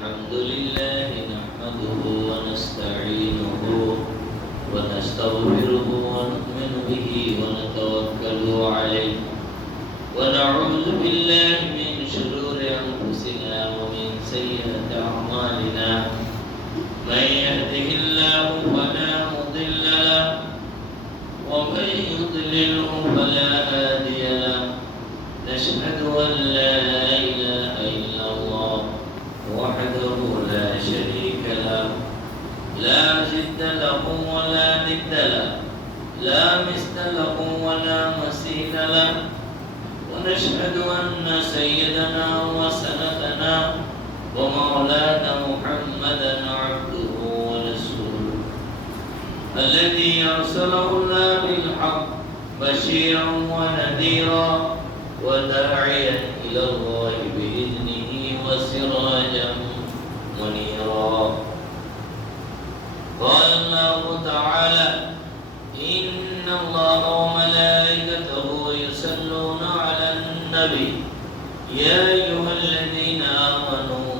الحمد لله نحمده ونستعينه ونستغفره ونؤمن به ونتوكل عليه ونعوذ بالله من شرور أنفسنا ومن سيئات أعمالنا من يهده الله فلا مضل له ومن يضلله فلا هادي له نشهد أن لا إله إلا الله وحده لا شريك له لا ضد له ولا ند له لا مثل له ولا مثيل له ونشهد أن سيدنا وسندنا ومولانا محمدا عبده ورسوله الذي أرسله الله بالحق بشيرا ونذيرا وداعيا إلى الله بإذنه وسراجا منيرا قال الله تعالى إن الله وملائكته يصلون على النبي يا أيها الذين آمنوا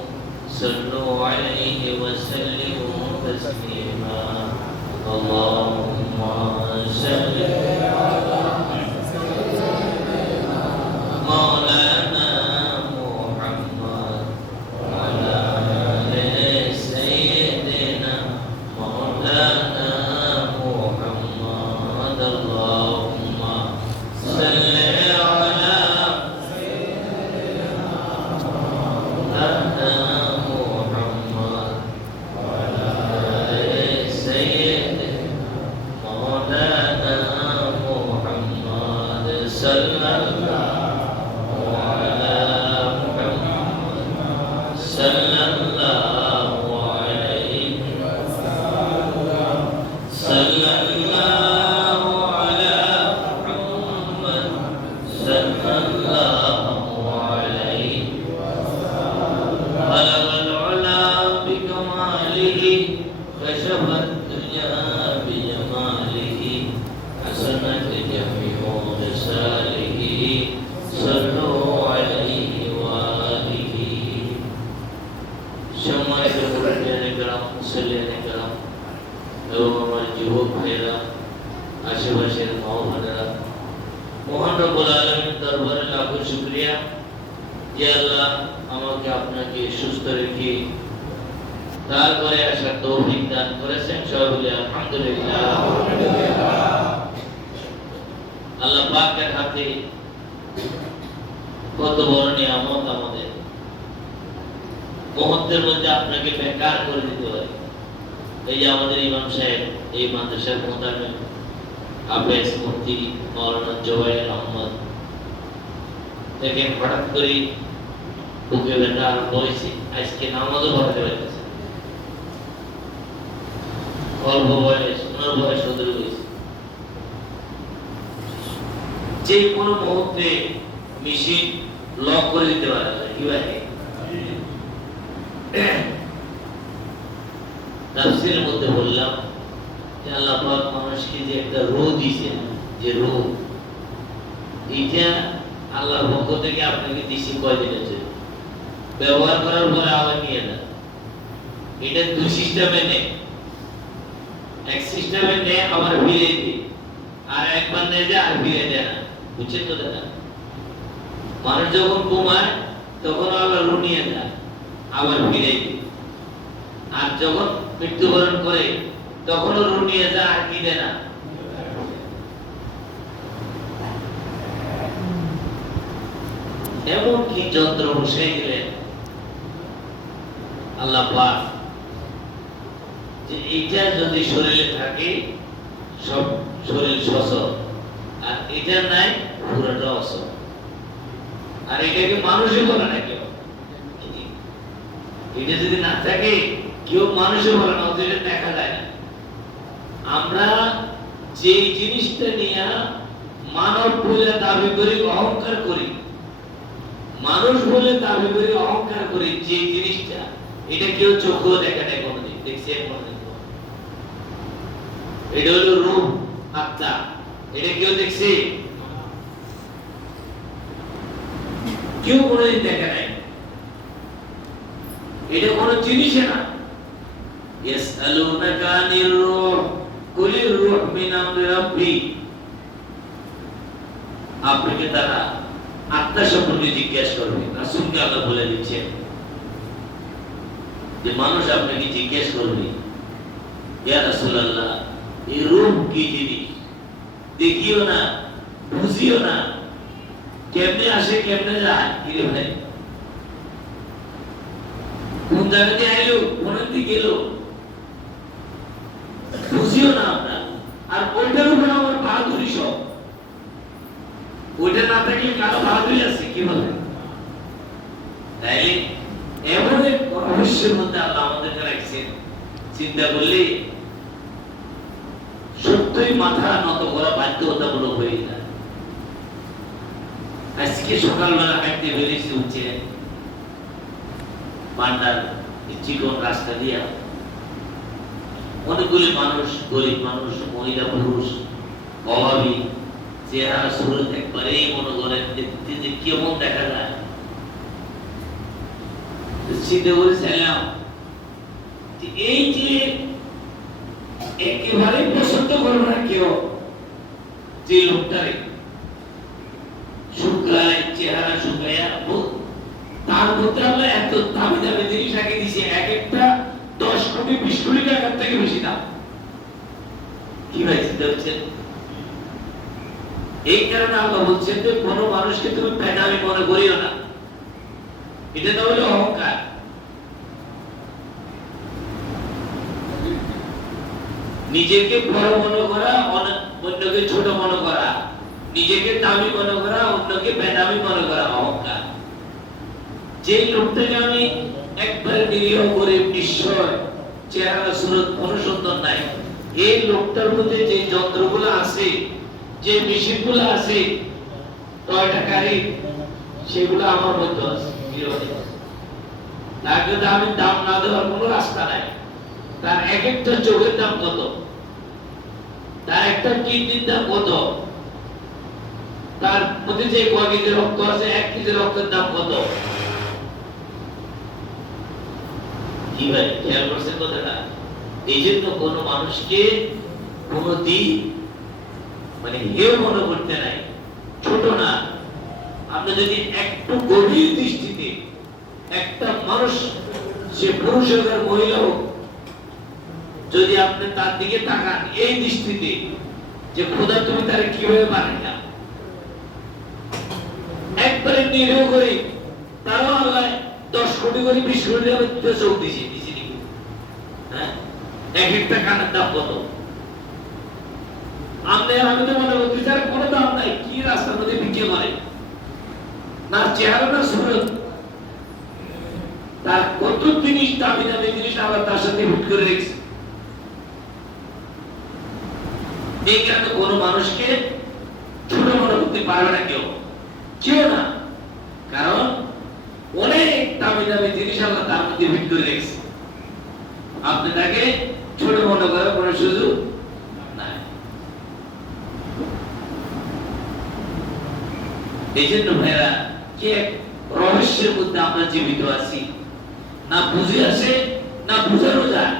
صلوا عليه وسلموا تسليما اللهم صل على مولانا محمد وعلى آل سيدنا مولانا محمد اللهم صل على مولانا محمد وعلى آل سيدنا مولانا محمد صلى الله صلى الله عليه وسلم صلى الله على محمد صلى الله عليه وسلم بلغ العلا بكماله كشف الدنيا بجماله حسنت جميع رساله صلوا عليه وآله সম্মানিত মুরব্বিয়ানে কেরাম মুসল্লিয়ানে কেরাম এবং আমার যুবক ভাইয়েরা আশেপাশের মা বোনেরা মহান রব্বুল আলামিনের দরবারে লাখো শুকরিয়া যে আল্লাহ আমাকে আপনাকে সুস্থ রেখে তারপরে আসার তৌফিক দান করেছেন সবাই বলি আলহামদুলিল্লাহ আল্লাহ পাকের হাতে কত বড় নিয়ামত আমাদের মুহূর্তের মধ্যে আপনাকে বেকার করে দিতে পারে এই যে আমাদের ইমাম সাহেব এই মাদ্রাসার মোহতামিম হাফেজ মুফতি মাওলানা জুবাইর আহমদ দেখেন হঠাৎ করে বুকে ব্যথা আরম্ভ হয়েছে আজকে নামাজও পড়াতে পারতেছে অল্প বয়স ওনার বয়স 17 হয়েছে যে কোনো মুহূর্তে মেশিন লক করে দিতে পারে কিভাবে তাফসীরের মধ্যে বললাম যে আল্লাহ পাক মানুষকে যে একটা রূহ দিয়েছেন যে রূহ এটা আল্লাহর পক্ষ থেকে আপনাকে দিয়েছে কয়দিনের জন্য ব্যবহার করার পরে আবার নিয়ে না এটা দুই সিস্টেমে নেই এক সিস্টেমে নেই আবার ফিরে দিই আর একবার নেই যে আর ফিরে দেয় না বুঝছেন তো দাদা মানুষ যখন ঘুমায় তখন আবার রূহ নিয়ে যায় আবার ফিরে দিই আর যখন মৃত্যুবরণ করে তখনও রূহ নিয়ে যায় আর কি দেয় না এমন কি যন্ত্র বসে গেলেন আল্লাহ পাক যে এইটা যদি শরীরে থাকে সব শরীর সচল আর এটা নাই পুরোটা অচল আর এটাকে মানুষই বলে না কেউ এটা যদি না থাকে কেউ মানুষও বলে না ওদের দেখা যায় না আমরা যে জিনিসটা নিয়ে মানব বলে দাবি করি অহংকার করি মানুষ বলে দাবি করি অহংকার করি যে জিনিসটা এটা কেউ চোখেও দেখা নেই কোনোদিন দেখছে কোনোদিন এটা হলো রূপ আত্মা এটা কেউ দেখছে কেউ কোনোদিন দেখে নাই এটা কোনো জিনিসই না। ইয়াসআলুনাকা আনির রূহ কুলির রূহ মিন আমরি রাব্বি, আপনাকে তারা আত্মা সম্পর্কে জিজ্ঞাসা করবে। রাসূলকে আল্লাহ বলে দিচ্ছেন যে মানুষ আপনাকে জিজ্ঞাসা করবে, ইয়া রাসূলুল্লাহ, এই রূহ কি জিনিস? দেখিও না, বুঝিও না, কেমনে আসে কেমনে যায়, কি রে ভাই, কোন জায়গা দিয়ে আইলো, কোন দিকে গেল, বুঝিও না আমরা। আর ওইটার উপর আমার বাহাদুরি সব, ওইটা না থাকলে কারো বাহাদুরি আছে কি বলে? তাই এমন এক রহস্যের মধ্যে আল্লাহ আমাদেরকে রাখছেন, চিন্তা করলে সত্যই মাথা নত করা বাধ্যতামূলক হয়ে যায়। আজকে সকালবেলা হাঁটতে বেরিয়েছি, উঠছে পান্ডার চিকন রাস্তা দিয়া অনেকগুলি মানুষ, গরিব মানুষ, মহিলা পুরুষ, অভাবী, চেহারা সুরত একবারেই মনে করেন দেখতে যে কেমন দেখা যায়। চিন্তা করেছিলাম এই যে একেবারে পছন্দ করবো না কেউ, যে লোকটারে শুকায়, চেহারা শুকায়া, তার মধ্যে আমরা এত দামি দামি জিনিস আগে দিছি, এক একটা 10 কোটি 20 কোটি টাকার থেকে বেশি দাম। কি ভাই চিন্তা করছেন? এই কারণে আল্লাহ বলছেন যে কোনো মানুষকে তুমি পেটামি মনে করিও না, এটা তো হলো অহংকার। নিজেকে বড় মনে করা, অন্যকে ছোট মনে করা, নিজেকে দামি মনে করা, অন্যকে বেদামি মনে করা অহংকার। যে লোকটাকে আমি একবারে নিরীহ গরিব, নিশ্চয়, চেহারা সুরত কোনো সুন্দর নাই, এই লোকটার মধ্যে যে যন্ত্রগুলো আছে, যে মেশিনগুলো আছে, টয়টাকারী, সেগুলো আমার মধ্যে আছে। তাকে আমি দাম না দেওয়ার কোনো রাস্তা নাই। তার এক একটা চোখের দাম কত, তার একটা কিডনির দাম কত, তার মধ্যে যে কয় কেজি রক্ত আছে, 1 কেজি রক্তের দাম কত। কি ভাই খেয়াল করছেন কথাটা? এই জন্য কোন মানুষকে কোনো দিন মানে হেয় মনে করতে নাই, ছোট না। আপনি যদি একটু গভীর দৃষ্টিতে একটা মানুষ, সে পুরুষ হোক আর মহিলা হোক, যদি আপনি তার দিকে তাকান এই দৃষ্টিতে, যে খোদা তুমি তার কিভাবে বানাইলা, একবারে নিরীহ করে, তারও আল্লাহ 10 কোটি করে 20 কোটি টাকা চোখ দিয়েছে। হ্যাঁ, এক একটা কানের দাম কত? আমি তো মনে করছি তার কোনো দাম নাই, কি রাস্তার মধ্যে বিক্রি করে, না চেহারা না সুরত, তার কত জিনিস দামি দামি জিনিস আবার তার সাথে হুট করে রেখেছে। এই কারণে কোনো মানুষকে ছোট মনে করতে পারবে না কেউ, কেউ না, কারণ অনেক দামি দামি জিনিস আল্লাহ তার মধ্যে হুট করে রেখেছে। আপনি তাকে ছোট মনে করার কোনো সুযোগ নাই। এই জন্য ভাইরা, কে রহস্যের মধ্যে আমরা জীবিত আছি, না বুঝে আসে না বুঝানো যায়,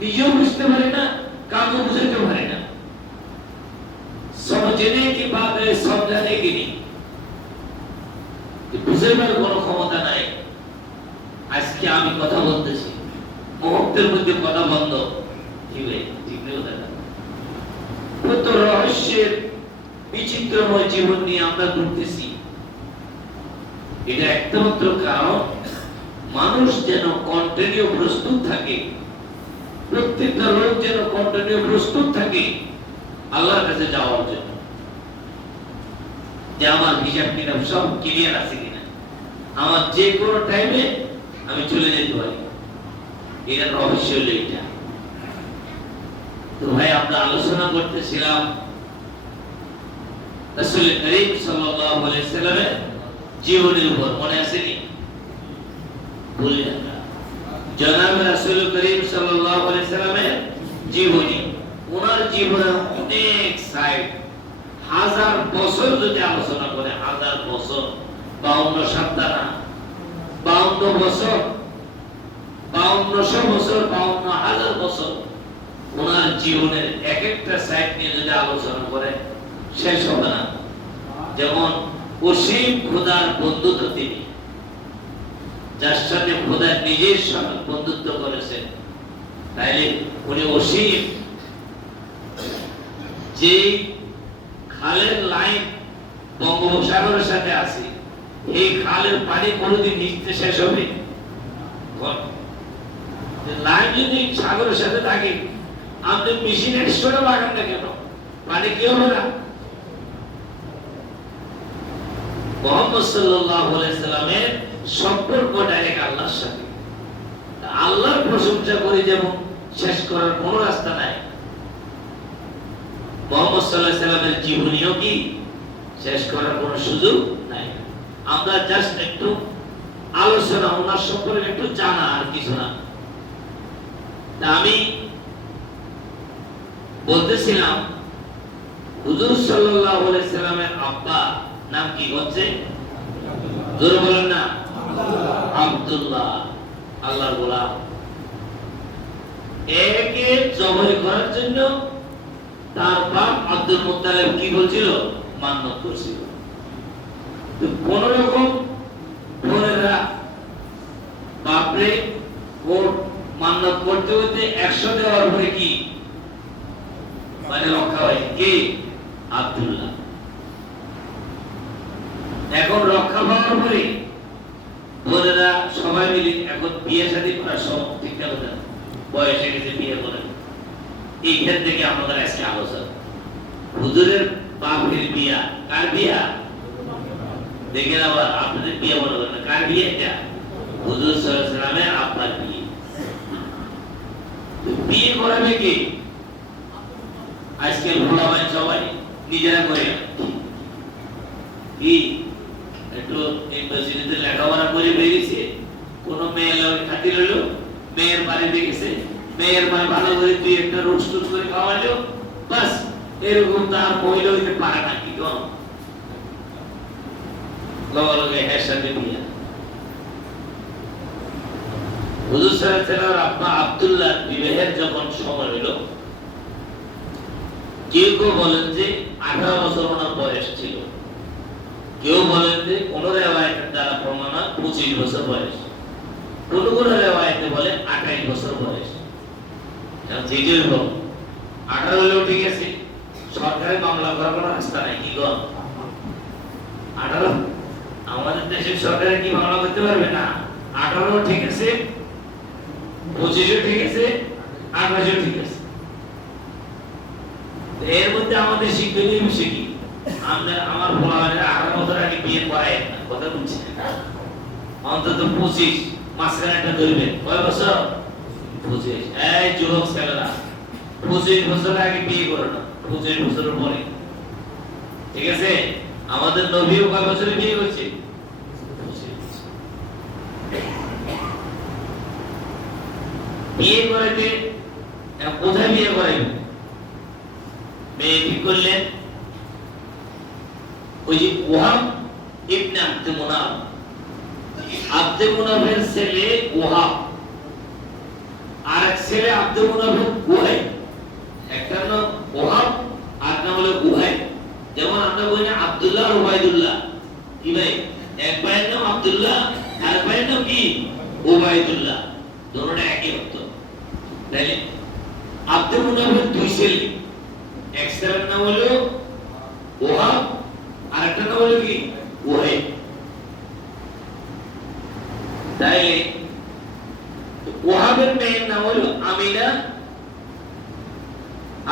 নিজেও বুঝতে পারি না, কাউকে বুঝাতে পারি না। समझने की बात है, समझाने की नहीं। বুঝাবার কোনো ক্ষমতা নাই। আজকে আমি কথা বলতেছি, মুহূর্তের মধ্যে কথা বন্ধ, ঠিক নেই? কত রহস্যের বিচিত্রময় জীবন নিয়ে আমরা ঘুরতেছি। এটা একমাত্র কারণ মানুষ যেন কন্টিনিউ প্রস্তুত থাকে, প্রত্যেকটা লোক যেন কন্টিনিউ প্রস্তুত থাকে আল্লাহর কাছে যাওয়ার জন্য, যে আমার হিসাব কিতাব সব ক্লিয়ার আছে কিনা, আমার যে কোনো টাইমে আমি চলে যেতে পারি। এটা রহস্য হলো এটা। তো ভাই, আমরা আলোচনা করতেছিলাম রাসূল করিম সাল্লাল্লাহু আলাইহি ওয়াসাল্লামের জীবনের উপর, মনে আছে নি? বললেন না জনাব রাসূল করিম সাল্লাল্লাহু আলাইহি ওয়াসাল্লামের জীবনী, ওনার জীবনের অনেক সাইড, 1000 বছর যদি আলোচনা করে, 1000 বছর, 52 সপ্তাহ না, 52 বছর 5,500 বছর 52,000 বছর ওনার জীবনের এক একটা সাইড নিয়ে যদি আলোচনা করে শেষ হবে না। যেমন অসীম খোদার বন্ধুত্ব তিনি, যার সাথে খোদা নিজের সঙ্গে বন্ধুত্ব করেছেন, তাইলে উনি অসীম। যে খালের লাইন বঙ্গোপসাগরের সাথে আছে, এই খালের পানি কোনোদিন নিচতে শেষ হবে? লাইন যদি সাগরের সাথে থাকে, আপনি মেশিন এক্সট্রা লাগান না কেন, পানি কি হবে না? মুহাম্মদ সাল্লাল্লাহু আলাইহি সাল্লামের সম্পর্ক ডাইরেক্ট আল্লাহর সাথে। আল্লাহর প্রশংসা করে যেমন শেষ করার কোনো রাস্তা নাই, মুহাম্মদ সাল্লাল্লাহু আলাইহি সাল্লামের জীবনীও কি শেষ করার কোনো সুযোগ নাই। আমরা জাস্ট একটু আলোচনা, ওনার সম্পর্কে একটু জানা, আর কিছু না। আমি বলতেছিলাম হুজুর সাল্লাল্লাহু আলাইহি সাল্লামের আব্বা নাম কি হচ্ছে? জোরে বলেন না। আব্দুল্লাহ, আল্লাহর গোলাম। একে জবাই করার জন্য তার বাপ আব্দুল মুত্তালিব কি বলছিল? মান্নত করছিল। তো কোন রকম বোনেরা বাপরে ওর মান্নত করতে করতে 100 দেওয়ার পরে কি মানে রক্ষা হয় কে? আব্দুল্লাহ। এখন রক্ষা পাওয়ার পরে বোনেরা সবাই মিলে এখন বিয়ে শাদী করার সব ঠিক না, বয়সে গেছে, বিয়ে করেন। এইখান থেকে আমাদের আজকে আলোচনা। হুজুরের বাপের বিয়া, কার বিয়া? দেখেন আবার আপনাদের বিয়ে মনে করেন, কার বিয়ে এটা? হুজুর সাল্লাল্লাহু আলাইহি সাল্লামের আব্বার বিয়ে। বিয়ে করাবে কে? আজকে ভোলাবাই সবাই নিজেরা করে কি একটু ইউনিভার্সিটিতে লেখাপড়া করে বেরিয়েছে, কোন মেয়ে লোক খাতির হলো, মেয়ের বাড়িতে গেছে, মেয়ের মা ভালো করে দুই একটা রোস্ট করে খাওয়ালো, বাস এরকম তার মহিলা হইতে পারে না। কি কোন লগে হ্যাঁ সাথে বিয়ে। হুজুর সাল্লাল্লাহু আলাইহি ওয়াসাল্লাম আব্বা আব্দুল্লাহ বিবাহের যখন সময় হলো, কেউ কেউ বলেন যে 18 বছর ওনার বয়স ছিল, কেউ বলেন যে কোন রিওয়ায়াতের দ্বারা প্রমাণ 25 বছর বয়স, কোন কোন রিওয়ায়াতে বলে 28 বছর বয়স। যেটাই হোক 18 হলেও ঠিক আছে, সরকারি মামলা করার কোনো রাস্তা নাই। কি গো 18 আমাদের দেশের সরকারে কি মামলা করতে পারবে না? 18 ঠিক আছে, 25 ঠিক আছে, 28 ঠিক আছে। এর মধ্যে আমাদের শিক্ষণীয় বিষয় কি? আমরা আমার বলার 18 বছর আগে বিয়ে করাই না, কথা বলছি অন্তত 25 মাঝখানে একটা ধরবেন। কয় বছর? 25। এই যুবক ছেলেরা 25 বছর আগে বিয়ে করে না, 25 বছরের পরে। ঠিক আছে? আমাদের নবীও কয় বছরে বিয়ে করছে? বিয়ে করাইতে কোথায় বিয়ে করাইবে? মেয়ে ঠিক করলেন ওই যে ওয়াহাব ইবনে আব্দে মুনাফ, আব্দে মুনাফের ছেলে ওয়াহাব, আর এক ছেলে আব্দে মুনাফের উহাই। একটা নাম ওয়াহাব আর নাম হলো উহাই। যেমন আমরা বলি না আব্দুল্লাহ আর উবাইদুল্লাহ, কি ভাই? এক ভাইয়ের নাম আব্দুল্লাহ, আর ভাইয়ের নাম কি? উবাইদুল্লাহ, দুটোটা একই অর্থ। তাইলে আব্দে মুনাফের দুই ছেলে, এক ছেলের নাম হলো ওয়াহাব আর একটা নাম হলো কি? ওয়াহিদ। তাইলে ওয়াহাবের মেয়ের নাম হলো আমিনা,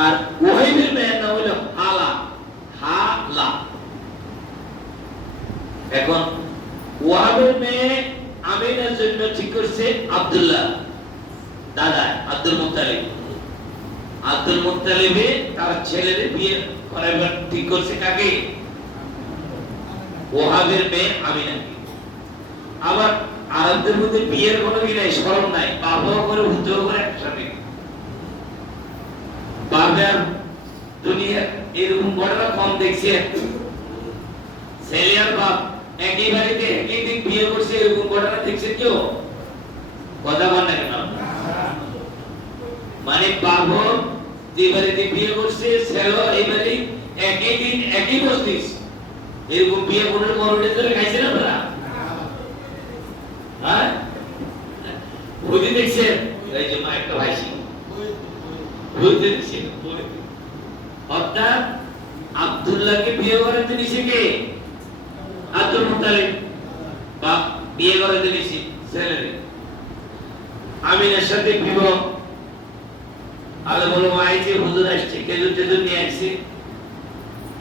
আর ওয়াহিদের মেয়ের নাম হলো হালা, হালা। এখন ওয়াহাবের মেয়ে আমিনার জন্য ঠিক করছে আব্দুল্লাহ, দাদা আব্দুল মুত্তালিব। আব্দুল মুত্তালিবে তার ছেলের বিয়ে করাবার ঠিক করছে কাকে? ওয়াহাবের মেয়ে আমিনাকে। আবার আরবদের মধ্যে বিয়ের কোনো কি নাই, শরম নাই, বাবাও করে ভূতেও করে একসাথে। বাবার দুনিয়া এরকম ঘটনা কম দেখছি। ছেলে আর বাপ একই বাড়িতে একই দিন বিয়ে করছে, এরকম ঘটনা দেখছে কেউ? কথা বল না কেন? মানে বাবু যেবারে বিয়ে করছে ছেলে এবারে একই দিন একই বসতিস এরকম বিয়ে করে মরণে ধরে খাইছে না আপনারা হ্যাঁ বুঝে দেখছেন এই যে মা একটা ভাইছি বুঝে দেখছেন অর্থাৎ আব্দুল্লাহকে বিয়ে করাতে নিছে কে আব্দুল মুত্তালিব বাপ বিয়ে করাতে নিছে ছেলেরে আমিনের সাথে বিবাহ আল্লাহ বলো আইছে হুজুর আসছে খেজুর টেজুর নিয়ে আসছে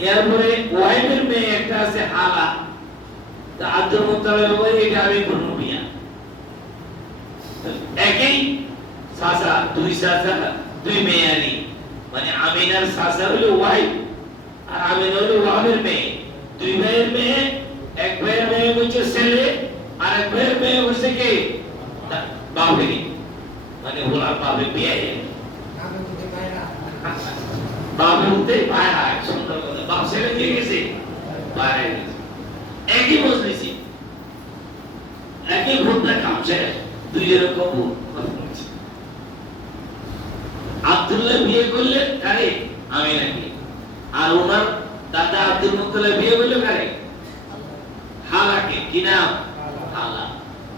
এরপরে ওয়াইফের মেয়ে একটা আছে হালা তা আব্দুল মুত্তালিব বলে এটা আমি করব বিয়া একই সাসা দুই মেয়ারি মানে আমিনার সাসা হলো ওয়াইফ আর আমিনা হলো ওয়াইফের মেয়ে দুই ভাইয়ের মেয়ে এক ভাইয়ের মেয়ে হচ্ছে ছেলে আর এক ভাইয়ের মেয়ে হচ্ছে কে বাপেরই মানে ওলার বাপে বিয়ে বাপে উঠতে পায় না সুন্দর কথা বাপ ছেলে দিয়ে গেছে বাইরে একই বসলেছি একই ভোটটা কামছে দুইয়ের কবুল আব্দুল্লাহ বিয়ে করলে কারে আমি নাকি আর ওনার দাদা আব্দুল মুত্তালিব বিয়ে করলে কারে হালাকে কি নাম হালা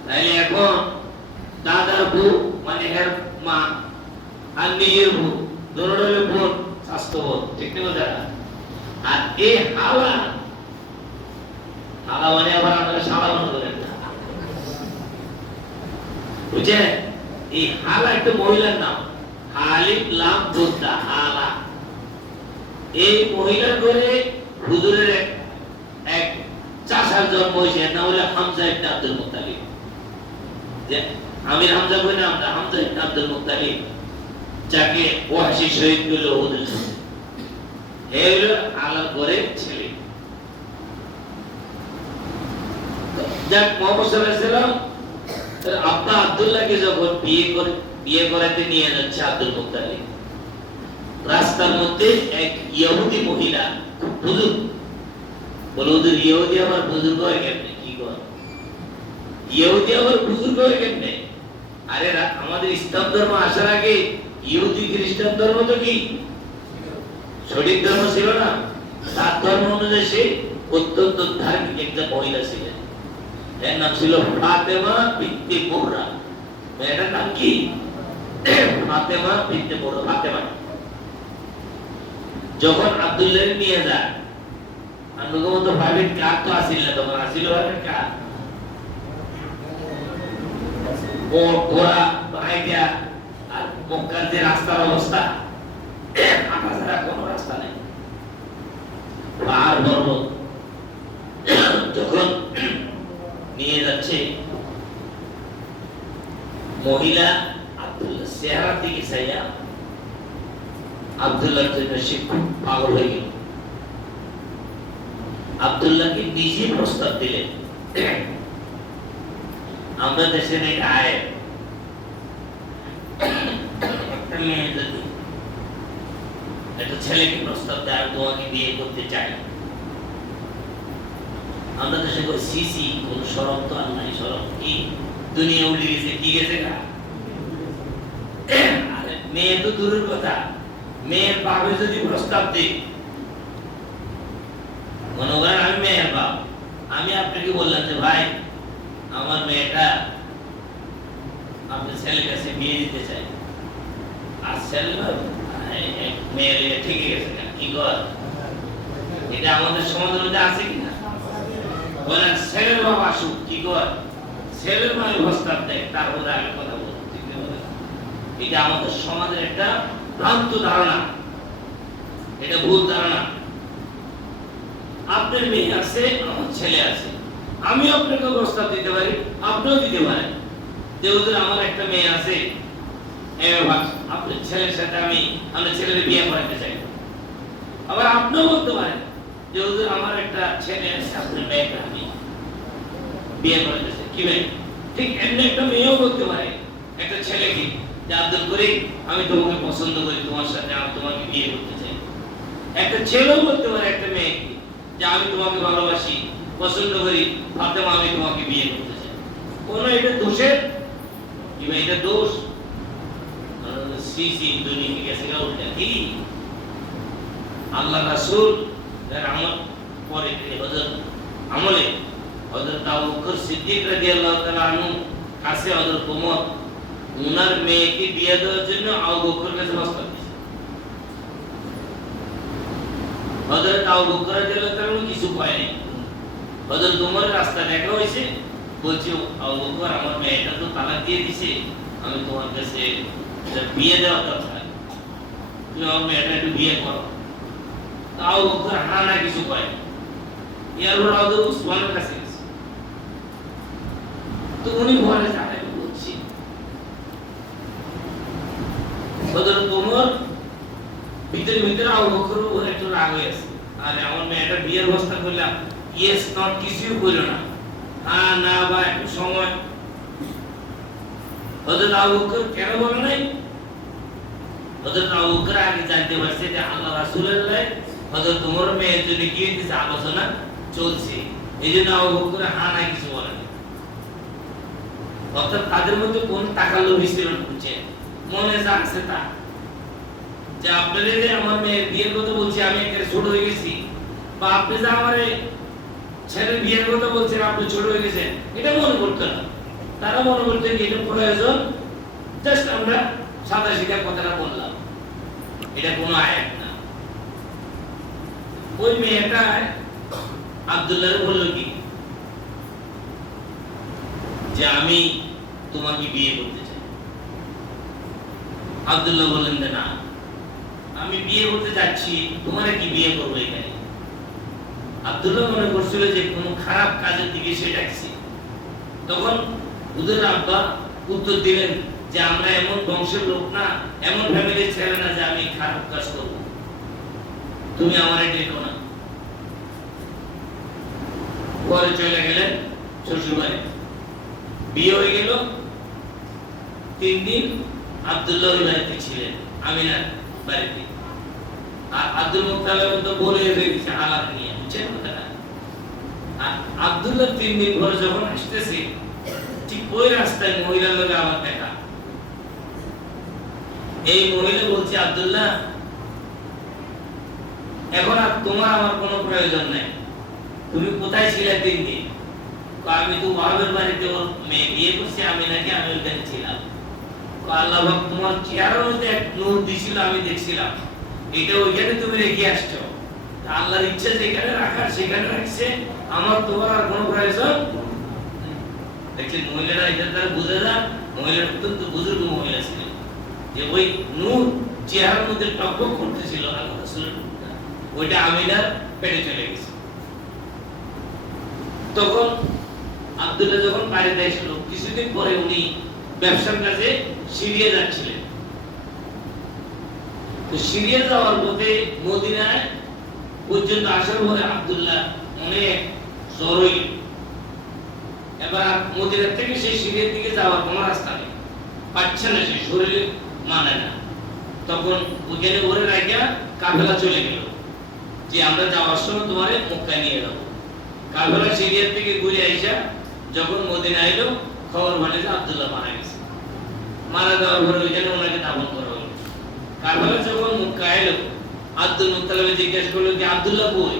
তাইলে এখন দাদার বউ মানে এর মা আর নিজের বউ দোনোটালে বোন স্বাস্থ্য বোন ঠিক না কথা আর এই হালা হালা মানে আবার আমরা শালা মনে করেন না বুঝছেন এই হালা একটা মহিলার নাম হালিফ লাম দুদ্দা হালা এই মহিলার ঘরে হুজুরের এক চাচার জন্ম হয়েছে না হলে হামজা ইবনে আব্দুল মুত্তালিব যে আমির হামজা কই না আমরা হামজা ইবনে আব্দুল মুত্তালিব যাকে ওয়াহশী শহীদ করলো ওদের এই হলো আলার ঘরে ছেলে যাক মুহাম্মদ সাল্লাল্লাহু আলাইহি ওয়াসাল্লাম আব্বা আব্দুল্লাহকে যখন বিয়ে করাতে নিয়ে যাচ্ছে আব্দুল মুত্তালিব রাস্তার মধ্যে এক ইহুদি মহিলা বুজুর্গ বলে ওদের ইহুদি আবার বুজুর্গ হয় কেমনে কি করে ইহুদি আবার বুজুর্গ হয় কেমনে আরে আমাদের ইসলাম ধর্ম আসার আগে ইহুদি খ্রিস্টান ধর্ম তো কি সঠিক ধর্ম ছিল না তার ধর্ম অনুযায়ী সে অত্যন্ত ধার্মিক একটা মহিলা ছিলেন এর নাম ছিল ফাতেমা বিনতে মুররা মেয়েটার নাম কি ফাতেমা বিনতে মুররা ফাতেমা যখন আব্দুল্লাহ নিয়ে যায় আনুগমত তো প্রাইভেট কার তো আসিল না তখন আসিল প্রাইভেট কার ও ঘোড়া বাইটা আর মক্কার যে রাস্তার অবস্থা আকাশ ছাড়া কোনো রাস্তা নেই পাহাড় পর্বত যখন নিয়ে যাচ্ছে মহিলা আব্দুল্লাহ চেহারার দিকে চাইয়া আব্দুল্লাহর জন্য সে খুব পাগল হয়ে গেল আব্দুল্লাহকে নিজে প্রস্তাব দিলেন আমরা দেশে নেই আয় একটা মেয়ে যদি একটা ছেলেকে প্রস্তাব দেয় আমি তোমাকে বিয়ে করতে চাই আমরা দেশে কই সিসি কোন শরম তো আর নাই শরম কি দুনিয়া উল্টে গেছে কি গেছে না আরে মেয়ে তো দূরের কথা মেয়ের বাবা যদি প্রস্তাব দেয় মনে করেন আমি মেয়ের বাপ আমি আপনাকে বললাম যে ভাই আমার মেয়েটা আপনার ছেলের কাছে বিয়ে দিতে চাই আর ছেলে মেয়ের ঠিক গেছে না কি কর এটা আমাদের সমাজের মধ্যে আছে কিনা বলেন ছেলের বাবা আসুক কি কর ছেলের মায়ের প্রস্তাব দেয় তারপরে আমি কথা বলবো ঠিক না এটা আমাদের সমাজের একটা ভ্রান্ত ধারণা এটা ভুল ধারণা আপনার মেয়ে আছে আমার ছেলে আছে আমি আপনাকে প্রস্তাব দিতে পারি আপনিও দিতে পারেন যে হুজুর আমার একটা মেয়ে আছে আপনার ছেলের সাথে আমি আমার ছেলের বিয়ে করাতে চাই আবার আপনিও বলতে পারেন যে হুজুর আমার একটা ছেলে আছে আপনার মেয়েকে আমি বিয়ে করাতে চাই কি ভাই ঠিক এমনি একটা মেয়েও বলতে পারে একটা ছেলেকে যে আব্দুল করিম আমি তোমাকে পছন্দ করি তোমার সাথে আমি তোমাকে বিয়ে করতে চাই একটা ছেলেও বলতে পারে একটা মেয়েকে যে আমি তোমাকে ভালোবাসি পছন্দ করি ফাতেমা আমি তোমাকে বিয়ে করতে চাই কোন এটা দোষের কি ভাই এটা দোষ সিসি দুনিয়া গেছে গা উল্টা কি আল্লাহ রাসূল এর আমল পরে হযরত আমলে হযরত আবু বকর সিদ্দিক রাদিয়াল্লাহু তাআলা আনহু কাছে হযরত ওমর উনার মেয়েকে বিয়ে দেওয়ার জন্য আবু বকর কাছে প্রস্তাব দিয়েছে। হযরত আবু বকর রাদিয়াল্লাহু তাআলা কিছু কয়নি। হযরত ওমর রাস্তা দেখা হইছে, বলছে আবু বকর আমার মেয়েটা তো তালাক দিয়ে দিয়েছে, আমি তোমার কাছে বিয়ে দেওয়া দরকার, তুমি আমার মেয়েটা একটু বিয়ে করো। আবু বকর না কিছু কয়নি। এরপর হযরত উসমানের কাছে গেছে, তো উনি বলে যাবে বলছি। হযরত ওমর ভিতরে ভিতরে আবু বকর ওর একটু রাগ হয়ে আছে, আরে আমার মেয়েটা বিয়ের ব্যবস্থা করলাম, ইয়েস নট কিছু কইল না, না বা একটু সময়। হযরত আবু বকর কেন বলে নাই? হযরত আবু বকর আগে জানতে পারছে যে আল্লাহ রাসূলুল্লাহ হযরত ওমর মেয়ের জন্য কি হইতেছে আলোচনা চলছে, এইজন্য আবু বকর না কিছু বলে না। অর্থাৎ তাদের মধ্যে কোন তাকাল্লুফি ছিল না, বুঝছেন, মনে যাচ্ছে তা যে আপনাদের আমার মেয়ের বিয়ের কথা বলছি, আমি একেবারে ছোট হয়ে গেছি, বা আপনি যে আমার ছেলের বিয়ের কথা বলছেন আপনি ছোট হয়ে গেছেন, এটা মনে করতো না। তারা মনে করতেন এটা প্রয়োজন, জাস্ট আমরা সাদা সিধা কথাটা বললাম, এটা কোনো আয়াত না। ওই মেয়েটা আব্দুল্লাহ বলল কি যে আমি তোমাকে বিয়ে করতে চাই। আব্দুল্লাহ বললেন যে না, আমি বিয়ে করতে যাচ্ছি, তোমারে কি বিয়ে করবো এখানে। আব্দুল্লাহ মনে করছিল যে কোনো খারাপ কাজের দিকে সে ডাকছে। তখন ওদের আব্বা উত্তর দিলেন যে আমরা এমন বংশের লোক না, এমন ফ্যামিলির ছেলে না যে আমি খারাপ কাজ করব, তুমি আমারে ডেকো না। পরে চলে গেলেন শ্বশুর বাড়ি, বিয়ে হয়ে গেল। 3 দিন আব্দুল্লাহ ওই বাড়িতে ছিলেন, আমিনার বাড়িতে। আর আব্দুল মুত্তালিব তো বলে রেখেছে আলাদা নিয়ে, বুঝছেন কথাটা। আর আব্দুল্লাহ 3 দিন পরে যখন আসতেছে, ঠিক ওই রাস্তায় মহিলার লগে আমার দেখা। এই মহিলা বলছে, আব্দুল্লাহ এখন আর তোমার আমার কোনো প্রয়োজন নাই, তুমি কোথায় ছিলে 3 দিন? আমি তো ওয়াহাবের বাড়িতে ওর মেয়ে বিয়ে করছি, আমি নাকি আমি ওখানে ছিলাম। আল্লাহ পাক তোমার চেহারার মধ্যে এক নূর দিছিল, আমি দেখছিলাম, এটা ওইখানে তুমি রেখে আসছো। আল্লাহর ইচ্ছা যেখানে রাখার সেখানে রাখছে, আমার তোমার আর কোনো প্রয়োজন। দেখছেন মহিলারা এটা তারা বুঝে যান, মহিলার অত্যন্ত বুজুর্গ মহিলা ছিলেন, যে ওই নূর চেহারার মধ্যে টকবক করতেছিল আল্লাহ রাসূলের, ওইটা আমিনার পেটে চলে গেছে। তখন আব্দুল্লাহ যখন বাড়িতে আসলো, কিছুদিন পরে উনি ব্যবসার কাজে সিরিয়া যাচ্ছিলেন। তো সিরিয়া যাওয়ার পথে মদিনায় পর্যন্ত আসার পরে আব্দুল্লাহ অনেক জ্বর হইল। এবার মদিনা থেকে সেই সিরিয়ার দিকে যাওয়ার কোনো রাস্তা নেই, পাচ্ছে না, সে শরীরে মানে না। তখন ওখানে ওরে রাখা কাফেলা চলে গেল যে আমরা যাওয়ার সময় তোমারে মক্কা নিয়ে যাবো। কাফেলা সিরিয়ার থেকে ঘুরে আইসা যখন মদিনা এলো, খবর মানে যে আব্দুল্লাহ মারা গেছে। মারা যাওয়ার পরে ওইখানে ওনাকে দাফন করা হলো। কাফেলা যখন মক্কা এলো, আব্দুল মুত্তালিব জিজ্ঞেস করলো যে আব্দুল্লাহ কই?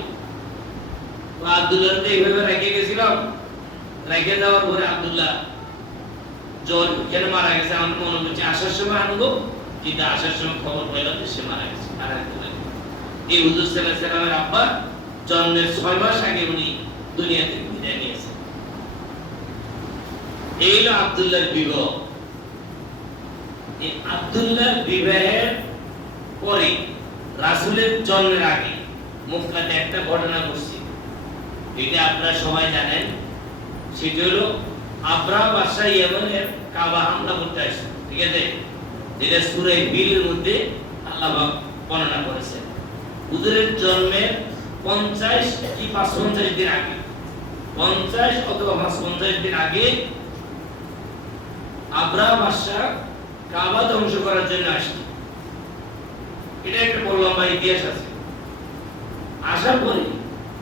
তো আব্দুল্লাহ তো এইভাবে রেখে গেছিলাম। রেখে যাওয়ার পরে আব্দুল্লাহ জ্বর ওখানে মারা গেছে। আমার মনে হচ্ছে আসার সময় আনবো, কিন্তু আসার সময় খবর পাইলাম যে সে মারা গেছে। আর এই হুজুর সাল্লাল্লাহু আলাইহি ওয়াসাল্লামের আব্বা জন্মের 6 মাস আগে উনি দুনিয়া থেকে বিদায় নিয়েছেন। এই হলো আব্দুল্লাহর বিবাহ। এই আব্দুল্লাহর বিবাহের পরে রাসূলের জন্মের আগে মক্কাতে একটা ঘটনা ঘটছে, এটা আপনারা সবাই জানেন। সেটা হলো আবরাহা বাদশা ইয়েমেনের কাবা হামলা করতে আসছে, ঠিক আছে, যেটা সূরা বিলের মধ্যে আল্লাহ পাক বর্ণনা করেছেন। হুজুরের জন্মের 50 কি 55 দিন আগে, 50 অথবা 55 দিন আগে আবরাহা বাদশা কাবা ধ্বংস করার জন্য আসছে। এটা একটা বড় লম্বা ইতিহাস আছে। আসার পরে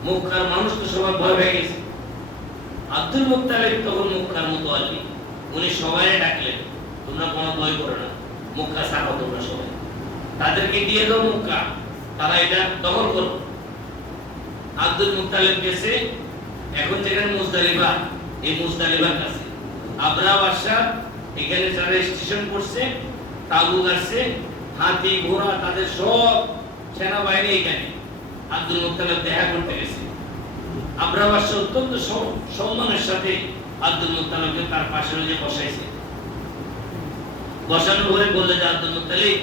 মক্কার মানুষ তো সবাই ভয় পেয়ে গেছে। আব্দুল মুত্তালিব তখন মক্কার মুতাওয়াল্লি, উনি সবাই ডাকলেন, তোমরা কোনো ভয় করো না, মক্কা ছাড়ো তোমরা সবাই, তাদেরকে দিয়ে দাও মক্কা, তারা এটা দখল করো। আব্দুল মুত্তালিব গেছে, এখন যেখানে মুজদালিফা, এই মুজদালিফার কাছে আবরাহা বাদশা এখানে যারা স্টেশন করছে, তাবু গাড়ছে, হাতি ঘোড়া তাদের সব সেনাবাহিনী এখানে। আব্দুল মুত্তালিব দেখা করতে গেছে, আবরাহা বাদশা অত্যন্ত সম্মানের সাথে আব্দুল মুত্তালিবকে তার পাশে যে বসাইছে। বসানোর পরে বললে যে আব্দুল মুত্তালিব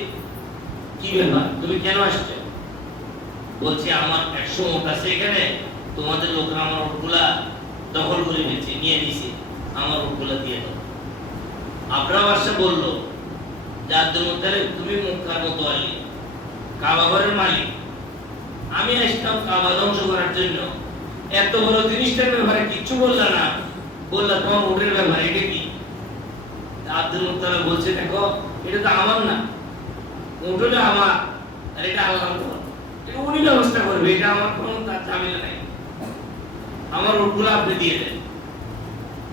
কি ব্যাপার, তুমি কেন আসছো? বলছি আমার 100 উট আছে এখানে, তোমাদের লোকরা আমার উটগুলা দখল করে নিয়েছে, নিয়ে নিছে, আমার উটগুলা দিয়ে দাও। আবরাহা বাদশা বলল যে আব্দুল মুত্তালিব তুমি মক্কার মুতাওয়াল্লি, কাবা ঘরের মালিক, আমি আসলাম কাবা ধ্বংস করার জন্য, এত বড় জিনিসটার ব্যাপারে কিচ্ছু বললা না, বললা তোমার উটের ব্যাপারে, এটা কি? আব্দুল মুত্তালিব বলছে দেখো এটা তো আমার না, উটটা আমার, আর এটা আল্লাহর ঘর, এটা উনি ব্যবস্থা করবে, এটা আমার কোনো ঝামেলা নাই, আমার উটগুলো আপনি দিয়ে দেন।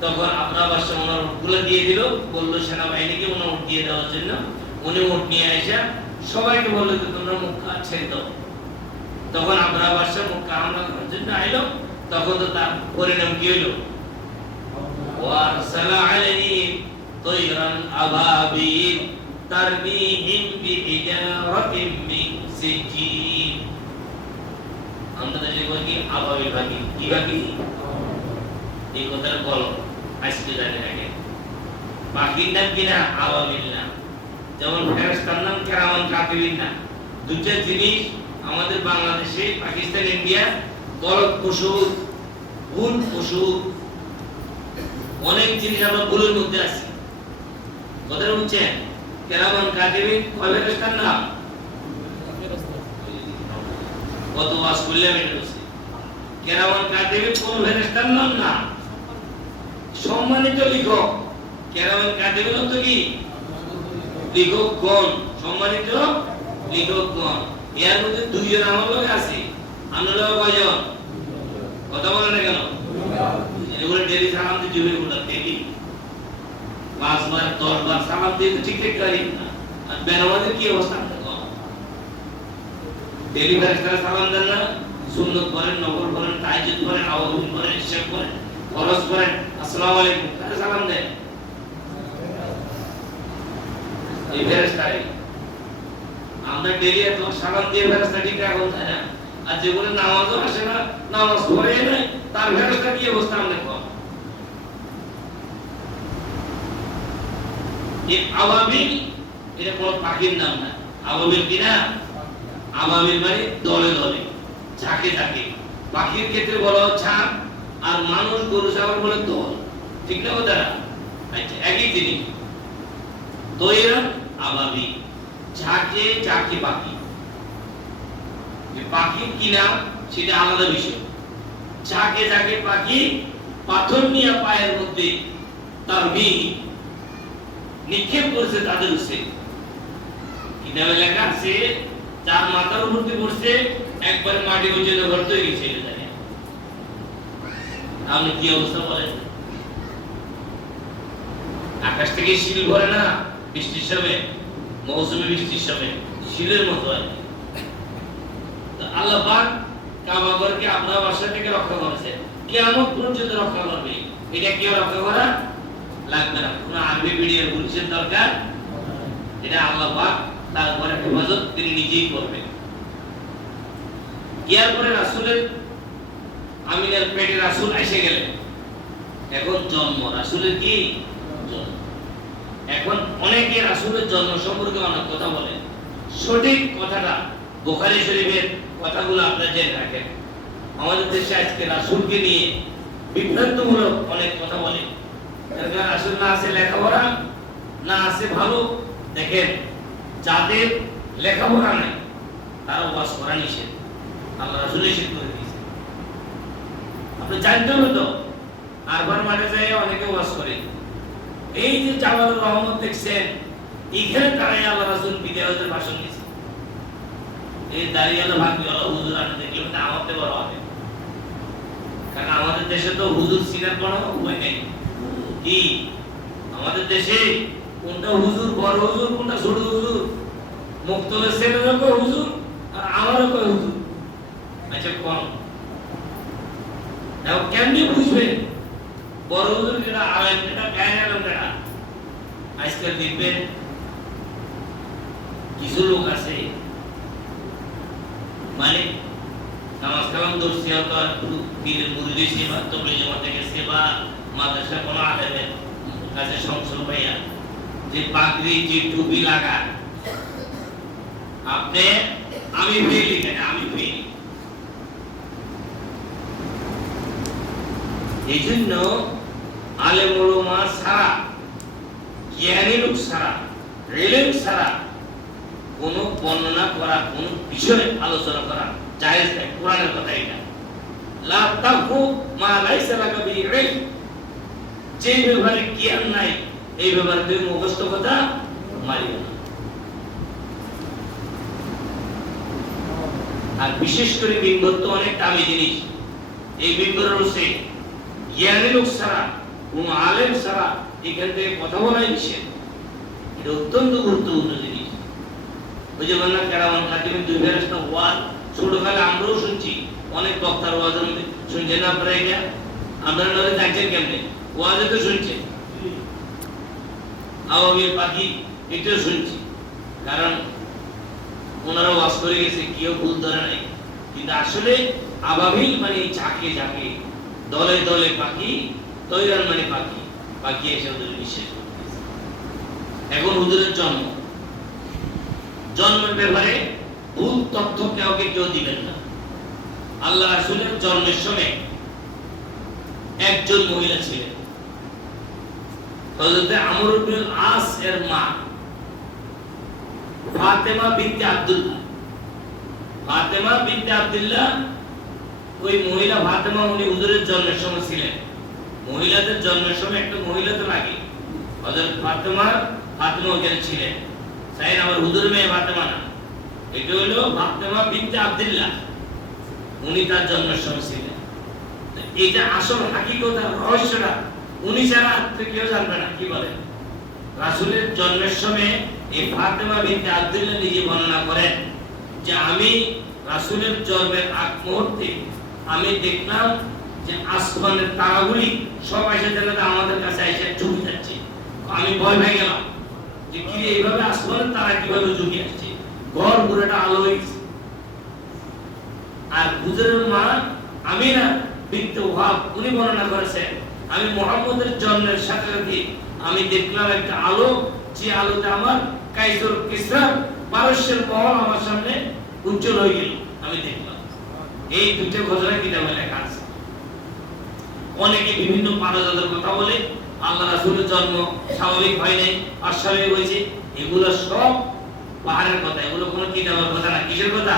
তখন আবরাহা বাদশা ওনার উটগুলো দিয়ে দিল, বলল সেনাবাহিনীকে ওনার উট দিয়ে দেওয়ার জন্য। উনি উট নিয়ে আসা সবাইকে বললো যে তোমরা মক্কা ছেড়ে দাও। তখন আবরাহা বাদশা মক্কা হামলা করার জন্য আইলো, তখন তো তার পরিণাম কি হইল? ওয়ারসালা আলাইহিম তায়রান আবাবিল তারমিহিম বিহিজারাতিন মিন সিজিল। আমরা দেশে কই কি আবাবিল পাখি, কি পাখি? এই কথার বল আজকে জানি না, পাখির নাম কিনা আবাবিল না, যেমন ফেরেশতার নাম কিরামান কাতিবিন না। দুটো জিনিস আমাদের বাংলাদেশে, পাকিস্তান, ইন্ডিয়া গলদ পশু, ভুল পশু, অনেক জিনিস আমরা ভুলের মধ্যে আছি। কথা বুঝছেন? কিরামান কাতিবিন কয় ফেরেশতার নাম? কত ওয়াজ করলাম এটা বলছি। কিরামান কাতিবিন কোন ফেরেশতার নাম না, সম্মানিত লেখক। কিরামান কাতিবিন অর্থ কি? লেখকগণ, সম্মানিত লেখকগণ। এর মধ্যে দুইজন আমার লোক আছে, আমরা লোক কয়জন? কথা বলে না কেন? এগুলো ডেলি সালাম দিতে হবে, এগুলো ডেলি 5 বার 10 বার সালাম দিয়ে তো ঠিক করি না। আর বেনামাজের কি অবস্থা? ডেলি ফেরেশতারা সালাম দেন না? সুন্নত করেন, নফল করেন, তাহাজ্জুদ করেন, আওয়াজ করেন, ইশা করেন, ফরজ করেন, আসসালামু আলাইকুম, তারা সালাম দেন। এই ফেরেশতাই আমরা ডেলি এত সালাম দিয়ে ফেরেশতা ঠিক রাখুন, তাই না? আর যেগুলো নামাজও আসে না, নামাজ পড়ে না, তার ফেরেশতা কি অবস্থা আমরা দেখো। এই আবাবিল এটা কোনো পাখির নাম না। আবাবিল কি না? আবাবিল মানে দলে দলে, ঝাঁকে ঝাঁকে। পাখির ক্ষেত্রে বলা হয় ঝাঁক, আর মানুষ গরু ছাগল বলে দল, ঠিক না কথা? আচ্ছা, একই জিনিস। তৈরান আবাবিল, ঝাঁকে ঝাঁকে পাখি। পাখির কি নাম সেটা আলাদা বিষয়। ঝাঁকে ঝাঁকে পাখি পাথর নিয়ে পায়ের মধ্যে তার নিক্ষেপ করেছে তাদের উসে। কিতাবে লেখা আছে যার মাথার উপর দিয়ে পড়ছে একবারে মাটি পর্যন্ত ভর্তি হয়ে গেছে। আপনি কি অবস্থা বলেন? আকাশ থেকে শিল ভরে না বৃষ্টির সময়, মৌসুমী বৃষ্টির সময় শিলের মতো হয়। আল্লাহ পাক কাবা ঘরকে আপনার বাসা থেকে রক্ষা করেছে, কিয়ামত পর্যন্ত রক্ষা করবে। এটা কেউ রক্ষা করা লাগবে না, কোনো আর্মি বিডিআর পুলিশের দরকার, এটা আল্লাহ পাক তার ঘরে হেফাজত তিনি নিজেই করবেন। এরপরে রাসূলের আমিনার পেটে রাসূল এসে গেলেন। এখন জন্ম রাসূলের কি জন্ম। এখন অনেকে রাসূলের জন্ম সম্পর্কে অনেক কথা বলে, সঠিক কথাটা বুখারী শরীফের কথাগুলো আপনারা জেনে রাখেন। আমাদের দেশে আজকে রাসূলকে নিয়ে বিভ্রান্তমূলক অনেক কথা বলে। রাসূল না আছে লেখাপড়া, না আছে ভালো। দেখেন, যাদের লেখাপড়া নাই তারা ওয়াজ করা নিষেধ, আল্লাহ রাসূল নিষেধ করে দিয়েছে। আপনি জানতে হবে তো, আরবার মাঠে যায় অনেকে ওয়াজ করে। এই যে জামালুর রহমত দেখছেন, এখানে তারাই আল্লাহ রাসূল বিদায়ের ভাষণ দিয়েছে। এই দাঁড়িয়ালা ভাগিওয়ালা হুজুর আপনি দেখলে ওটা আমাদের বড় হবে, কারণ আমাদের দেশে তো হুজুর সিনার কোনো উপায় নেই। কি আমাদের দেশে কোনটা হুজুর, বড় হুজুর, কোনটা ছোট হুজুর, মুক্তলের ছেলেরও কয় হুজুর আর আমারও কয় হুজুর। আচ্ছা কোন এখন কেমনি বুঝবেন বড় হুজুর কেটা, আলেম কেটা, গায়ের আলেম কেটা? আজকাল দেখবেন কিছু লোক আছে মানে নামাজ কালাম ধরছে, পীরের মুরিদি সেবা, তবলিগ জামাত থেকে সেবা, মাদ্রাসা কোনো আলেমের কাছে সংসদ পাইয়া যে পাগড়ি যে টুপি লাগা, আপনি আমি ফেলি কেন, আমি ফেলি। এই জন্য আলেম ওলামা ছাড়া, জ্ঞানী লোক ছাড়া, ইলম ছাড়া কোন বর্ণনা করা, কোন বিষয়ে আলোচনা করা জায়েজ নাই। কোরআনের কথা এটা, লা তাকফু মা লাইসা লাকা বিহি ইলম, যে ব্যাপারে জ্ঞান নাই এই ব্যাপারে তুমি মুখস্থ কথা মারিও না। আর বিশেষ করে মিম্বর তো অনেক দামি জিনিস, এই মিম্বরের রসে জ্ঞানী লোক ছাড়া, কোন আলেম ছাড়া এখান থেকে কথা বলাই নিষেধ। এটা অত্যন্ত গুরুত্বপূর্ণ জিনিস। ওই যে বললাম কেরামান কাতিবেন দুই ফেরেশতা ওয়াজ, ছোটকালে আমরাও শুনছি, অনেক বক্তার ওয়াজের মধ্যে শুনছেন না আপনারা? এটা আপনারা নলে দেখছেন কেমনে? ওয়াজে তো শুনছেন, আওয়ামীর পাখি এটাও শুনছি, কারণ ওনারা ওয়াজ করে গেছে, কেউ ভুল ধরে নাই। কিন্তু আসলে আবাবিল মানে ঝাঁকে ঝাঁকে, দলে দলে পাখি, তৈরান মানে পাখি, পাখি এসে ওদের বিশ্বাস করতেছে। এখন হুজুরের জন্ম, জন্মের ব্যাপারে ভুল তথ্য কাউকে কেউ দিবেন না। আল্লাহ রাসূলের জন্মের সময় একজন মহিলা ছিলেন, হযরত আমর ইবনে আস এর মা ফাতেমা বিনতে আব্দুল্লাহ। ফাতেমা বিনতে আব্দুল্লাহ, ওই মহিলা ফাতেমা উনি হুজুরের জন্মের সময় ছিলেন। মহিলাদের জন্মের সময় একটা মহিলা তো লাগে, হযরত ফাতেমা ওখানে ছিলেন। তাই আমার হুজুরের মেয়ে ফাতেমা না, এটা হলো ফাতেমা বিনতে আব্দুল্লাহ, উনি তার জন্মের সময় ছিলেন। এটা আসল হাকিকত আর রহস্যটা উনি ছাড়া আর কেউ জানবে না। কি বলেন? রাসূলের জন্মের সময় এই ফাতেমা বিনতে আব্দুল্লাহ নিজে বর্ণনা করেন যে আমি রাসূলের জন্মের আগ মুহূর্তে আমি দেখলাম যে আসমানের তারাগুলি সব এসে দেখে আমাদের কাছে এসে ঝুঁকে যাচ্ছে। আমি ভয় পেয়ে গেলাম যে কি এইভাবে আসমানের তারা কিভাবে ঝুঁকে আসছে, ঘর পুরোটা আলো হয়েছে। আর হুজুরের মা আমিনা বিনতে ওয়াহাব উনি বর্ণনা করেছেন আমি মুহাম্মদের জন্মের সাথে সাথে আমি দেখলাম একটা আলো, যে আলোতে আমার কাইসর কিসরা পারস্যের মহল আমার সামনে উজ্জ্বল হয়ে গেল, আমি দেখলাম। এই দুটো ঘটনা কিতাবে লেখা আছে। অনেকে বিভিন্ন পারজাদের কথা বলে, আল্লাহ রাসূলের জন্ম স্বাভাবিক হয় নাই, অস্বাভাবিক হয়েছে, এগুলো সব পাহাড়ের কথা, এগুলো কোনো কিতাবের কথা না। কিসের কথা?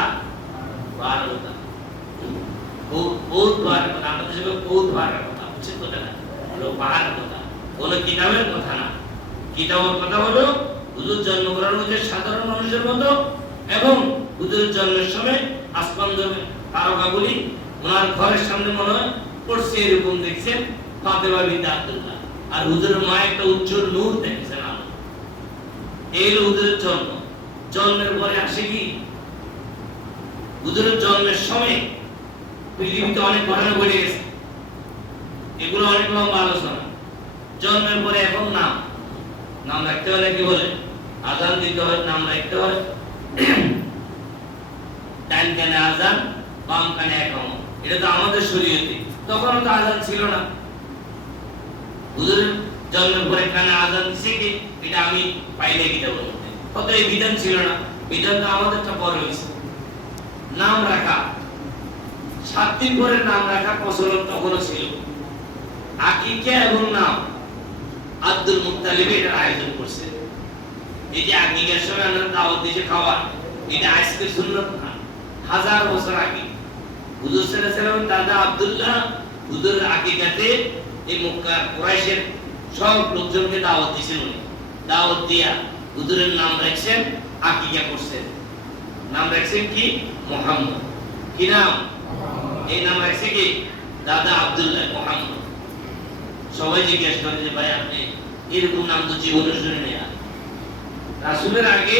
পাহাড়ের কথা, বহুত পাহাড়ের কথা। আমাদের সঙ্গে বহুত পাহাড়ের কথা, বুঝছেন কথা না? এগুলো পাহাড়ের কথা, কোনো কিতাবের কথা না। কিতাবের কথা হলো হুজুর জন্মগ্রহণ হয়েছে সাধারণ মানুষের মতো, এবং হুজুরের জন্মের সময় আসমান জমে তারকাগুলি ওনার ঘরের সামনে মনে হয় পড়ছে, এরকম দেখছেন ফাতেমা বিনতে আব্দুল্লাহ। আর হুজুরের মা একটা উজ্জ্বল নূর দেখেছেন, আলো। এই হলো হুজুরের জন্ম। জন্মের পরে আসে কি, হুজুরের জন্মের সময় পৃথিবীতে অনেক ঘটনা ঘটে গেছে, এগুলো অনেক লম্বা আলোচনা। জন্মের পরে এখন নাম রাখতে হলে কি বলে, আজান দিতে হয়, নাম রাখতে হয়। ডান কানে আজান, বাম কানে একামত, এটা তো আমাদের শরীয়তে। তখন তো আজান ছিল না। হুজুরের জন্মের পরে কানে আজান দিছে কি, এটা আমি পাইলে কিতাবের মধ্যে, কত এই বিধান ছিল না। বিধান তো আমাদেরটা পরে হয়েছে। নাম রাখা 7 দিন পরে নাম রাখা প্রচলন তখনও ছিল। আকিকা এবং নাম আব্দুল মুত্তালিব এর আয়োজন করছে। এই যে আকিকার সময় আমরা দাওয়াত দিয়ে খাওয়া, এটা আজকে সুন্নাত না, 1000 বছর আগে হুজুর সাল্লাল্লাহু আলাইহি ওয়াসাল্লাম দাদা আব্দুল্লাহ হুজুরের আকিকাতে এই মক্কা কুরাইশের সব লোকজনকে দাওয়াত দিয়েছেন। দাওয়াত দিয়া হুজুরের নাম রাখছেন, আকিকা করছেন। নাম রাখছেন কি? মুহাম্মদ। কি নাম? এই নাম রাখছে কি? দাদা আব্দুল্লাহ মুহাম্মদ। সবাই জিজ্ঞেস করে যে ভাই আপনি এরকম নাম তো জীবনে শুনি না। রাসূলের আগে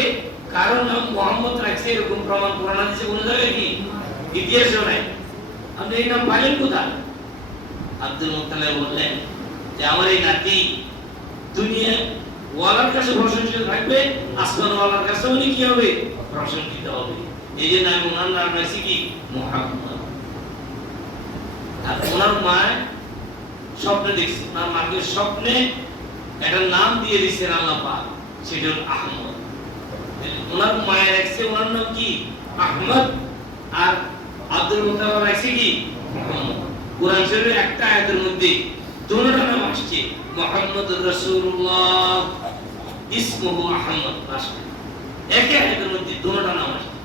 কারো নাম মুহাম্মদ রাখছে এরকম প্রমাণ কোরআন হাদিসে কোনো জায়গায় কি ইতিহাসেও নাই। আপনি এই নাম পাইলেন কোথায়? আব্দুল মুত্তালিব বললেন যে আমার এই নাতি দুনিয়া ওয়ালার কাছে প্রশংসিত থাকবে, আসমান ওয়ালার কাছে উনি কি হবে? প্রশংসিত হবে। এই যে নাম ওনার নাম রাখছি কি মুহাম্মদ। আর ওনার মা স্বপ্নে দেখছে, ওনার মাকে স্বপ্নে একটা নাম দিয়ে দিচ্ছেন আল্লাহ পাক, সেটা হল আহমদ। ওনার মায়ের রাখছে ওনার নাম কি আহমদ, আর আব্দুল মুত্তালিব রাখছে কি মুহাম্মদ। কোরআন শরীফের একটা আয়াতের মধ্যে দুটোটা নাম আসছে, মুহাম্মদুর রাসূলুল্লাহ ইসমুহু আহমদ। একই আয়াতের মধ্যে দুটোটা নাম আসছে।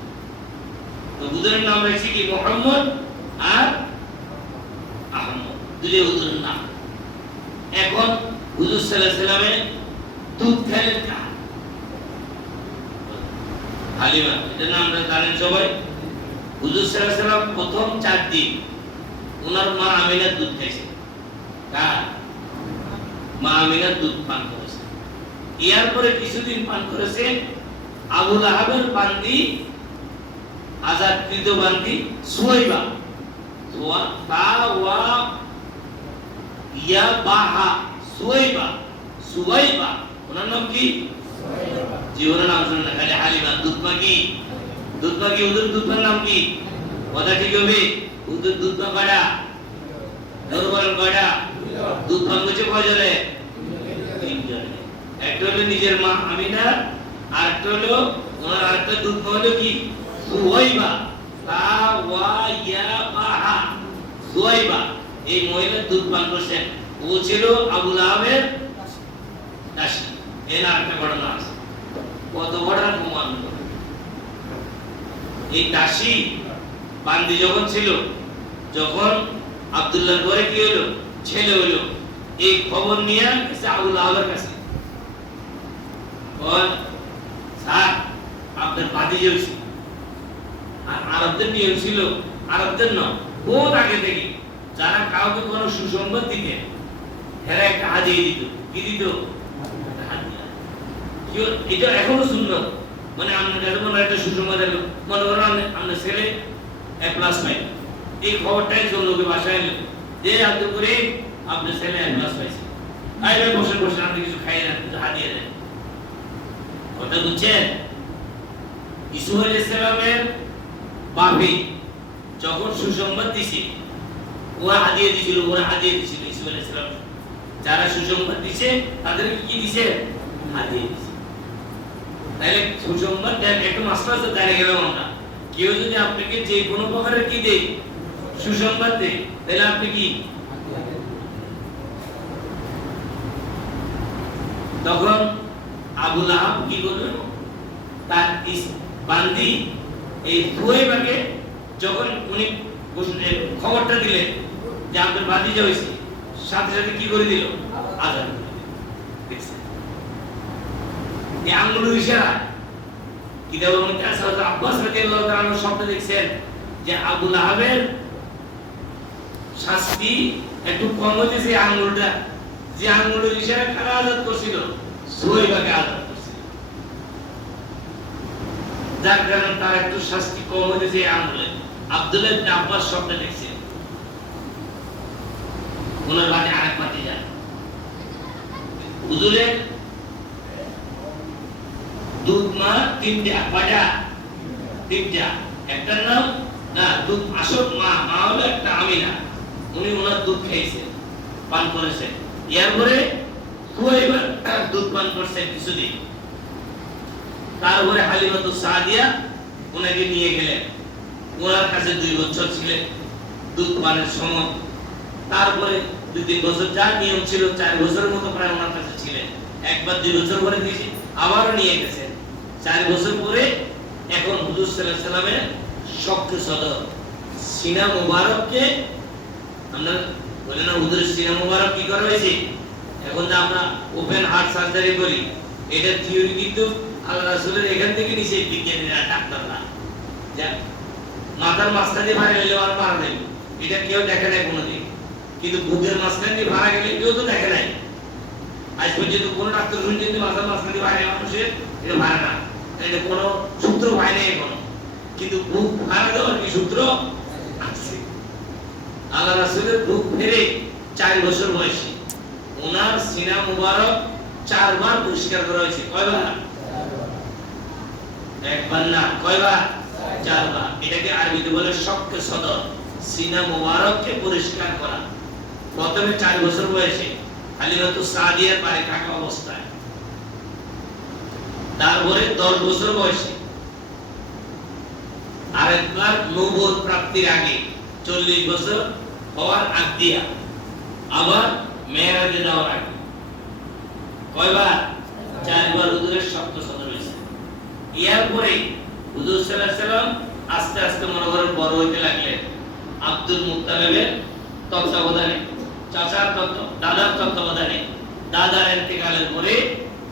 তো দুজনের নাম রাখছে কি মুহাম্মদ আর আহমদ, দুটো হুজুরের নাম। এখন হুজুর সাল্লাল্লাহু আলাইহি সাল্লামের দুধ খেলেন কার? হালিমা। এটার নাম জানেন সবাই। হুজুর সাল্লাল্লাহু আলাইহি সাল্লাম প্রথম 4 দিন ওনার মা আমিনার দুধ খাইছে। কার? মা আমিনার দুধ পান করেছে। এরপরে কিছুদিন পান করেছে আবু লাহাবের বান্দি, আজাদকৃত বান্দি সুয়াইবা। সুয়াইবা, সুয়াইবা ওনার নাম কি? জীবনের নাম শুনে না, খালি হালিমা। দুধমা কি? দুধমা কি? হুজুর দুধমার নাম কি? কথা ঠিক হবে? হুজুর দুধমা কয়টা? বলেন কয়টা? দুধ পান করছে কয়জনে? 3 জনে। একটা হলো নিজের মা আমিনা, আর একটা হলো ওনার আরেকটা দুধ হলো কি সুয়াইবা। সুয়াইবা এই মহিলা দুধ পান করছেন। ও ছিল আবু লাহাবের দাসী। এর আরেকটা ঘটনা আছে, কত বড় প্রমাণ। এই দাসী বান্দি যখন ছিল, যখন আব্দুল্লাহর ঘরে কি হলো? ছেলে হলো। এই খবর নিয়ে গেছে আবু লাহাবের কাছে। স্যার আপনার ভাতিজা হয়েছে। আর আরবদের নিয়ম ছিল, আরবদের নয়, বহুত আগে থেকে যারা কাউকে কোনো সুসংবাদ দিতে এরা একটা হাদিয়া দিত। কি দিত? হাদিয়া। এটা এখনো সুন্নত। মানে আপনার কাছে মনে একটা সুসংবাদ এলো, মনে করেন আপনার ছেলে A+ পাই, এই খবরটাই লোকে বাসায় এলো যে আব্দুল করিম আপনার ছেলে A+ পাইছে। আইবে বসে বসে আপনি কিছু খাই না, কিছু হাদিয়া দেন। কথা বুঝছেন? ইসুফ আলাইহিস সালামের বাপি যখন সুসংবাদ দিছে, ওরা হাদিয়া দিছিল, ওরা হাদিয়া দিছিল। ইসুফ আলাইহিস সালাম যারা সুসংবাদ দিছে তাদেরকে কি দিছে? হাদিয়া দিছে। তাহলে সুসংবাদ দেন একটু মাসলা আছে, জানে গেলাম আমরা। কেউ যদি আপনাকে যে কোনো প্রকারের কি দেয়, সুসংবাদ দেয়, তাহলে আপনি কি? তখন আবু লাহাব কি করলো? তার বান্দি এই সুয়াইবাকে যখন উনি খবরটা দিলেন যে আপনার ভাতিজা হয়েছে, সাথে সাথে কি করে দিল? আযান করে দিল। দেখছেন এই আঙ্গুলের ইশারা। কিতাবের মধ্যে আছে, হযরত আব্বাস রাদিয়াল্লাহু তাআলা আনহু স্বপ্নে দেখছেন যে আবু লাহাবের শাস্তি একটু কম হয়েছে। আঙ্গুলটা, যে আঙ্গুলের ইশারা কারা আযাদ করছিল? সুয়াইবাকে আযাদ করছিল। যার কারণে তার একটু শাস্তি কম হয়েছে আঙ্গুলে। আব্দুল্লাহ ইবনে আব্বাস স্বপ্নে দেখছেন ওনার বাড়ি আরেক ভাতিজা হুজুরের দুধ মা 3টা, কয়টা? 3টা। একটার নাম না দুধ আসল মা, মা হলো একটা আমিনা। উনি ওনার দুধ খাইছেন, পান করেছেন। এরপরে সুয়াইবা দুধ পান করছেন কিছুদিন। তারপরে হালিমাতুস সাদিয়া ওনাকে নিয়ে গেলেন, ওনার কাছে 2 বছর ছিলেন দুধ পানের সময়। তারপরে 2-3 বছর যা নিয়ম ছিল 4 বছরের মতো প্রায় ওনার কাছে ছিলেন। একবার 2 বছর পরে দিয়েছি, আবারও নিয়ে গেছেন। 4 বছর পরে এখন হুজুর সাল্লাল্লাহু আলাইহি সাল্লামের শক্ত সদর সিনা মুবারককে আমরা বলি না, হুজুরের সিনা মুবারক কি করা হয়েছে? এখন যে আমরা ওপেন হার্ট সার্জারি করি, এটা থিওরি কিন্তু আল্লাহ রাসূলের এখান থেকে নিচে বিজ্ঞানীরা, ডাক্তাররা, যা মাথার মাঝখানে ভাড়া গেলে আর মারা যাবে, এটা কেউ দেখে নাই কোনোদিন। কিন্তু বুকের মাঝখানে ভাড়া গেলে কেউ তো দেখে নাই। আজ পর্যন্ত কোন ডাক্তার শুনছেন যে মাথা মাঝখানে বাইরে মানুষের এটা ভাড়া না, এটা কোনো সূত্র পায় নাই এখনো, কিন্তু বুক ভাড়া দেওয়ার কি সূত্র আছে? আল্লাহ রাসূলের বুক ফেরে 4 বছর বয়সী, ওনার সিনা মুবারক 4 বার পরিষ্কার করা হয়েছে। কয়বার? একবার না, কয়বার? 4 বার। এটাকে আরবিতে বলে শক্কে সদর, সিনা মুবারককে পরিষ্কার করা। প্রথমে 4 বছর বয়সে হালিমাতু সাদিয়ার পায়ে থাকা অবস্থায়, তারপরে 10 বছর বয়সে আরেকবার নবুয়ত প্রাপ্তির আগে 40 বছর হওয়ার আগ দিয়া, আবার মেরাজে যাওয়ার আগে। কয়বার? 4 বার হুজুরের শক্ত সদর হয়েছে। এরপরে হুজুর সাল্লাল্লাহু আলাইহি সাল্লাম আস্তে আস্তে মনে করেন বড় হইতে লাগলেন। আব্দুল মুত্তালিবের তত্ত্বাবধানে, চাচার দাদার তত্ত্বাবধানে, দাদার ইন্তেকালের পরে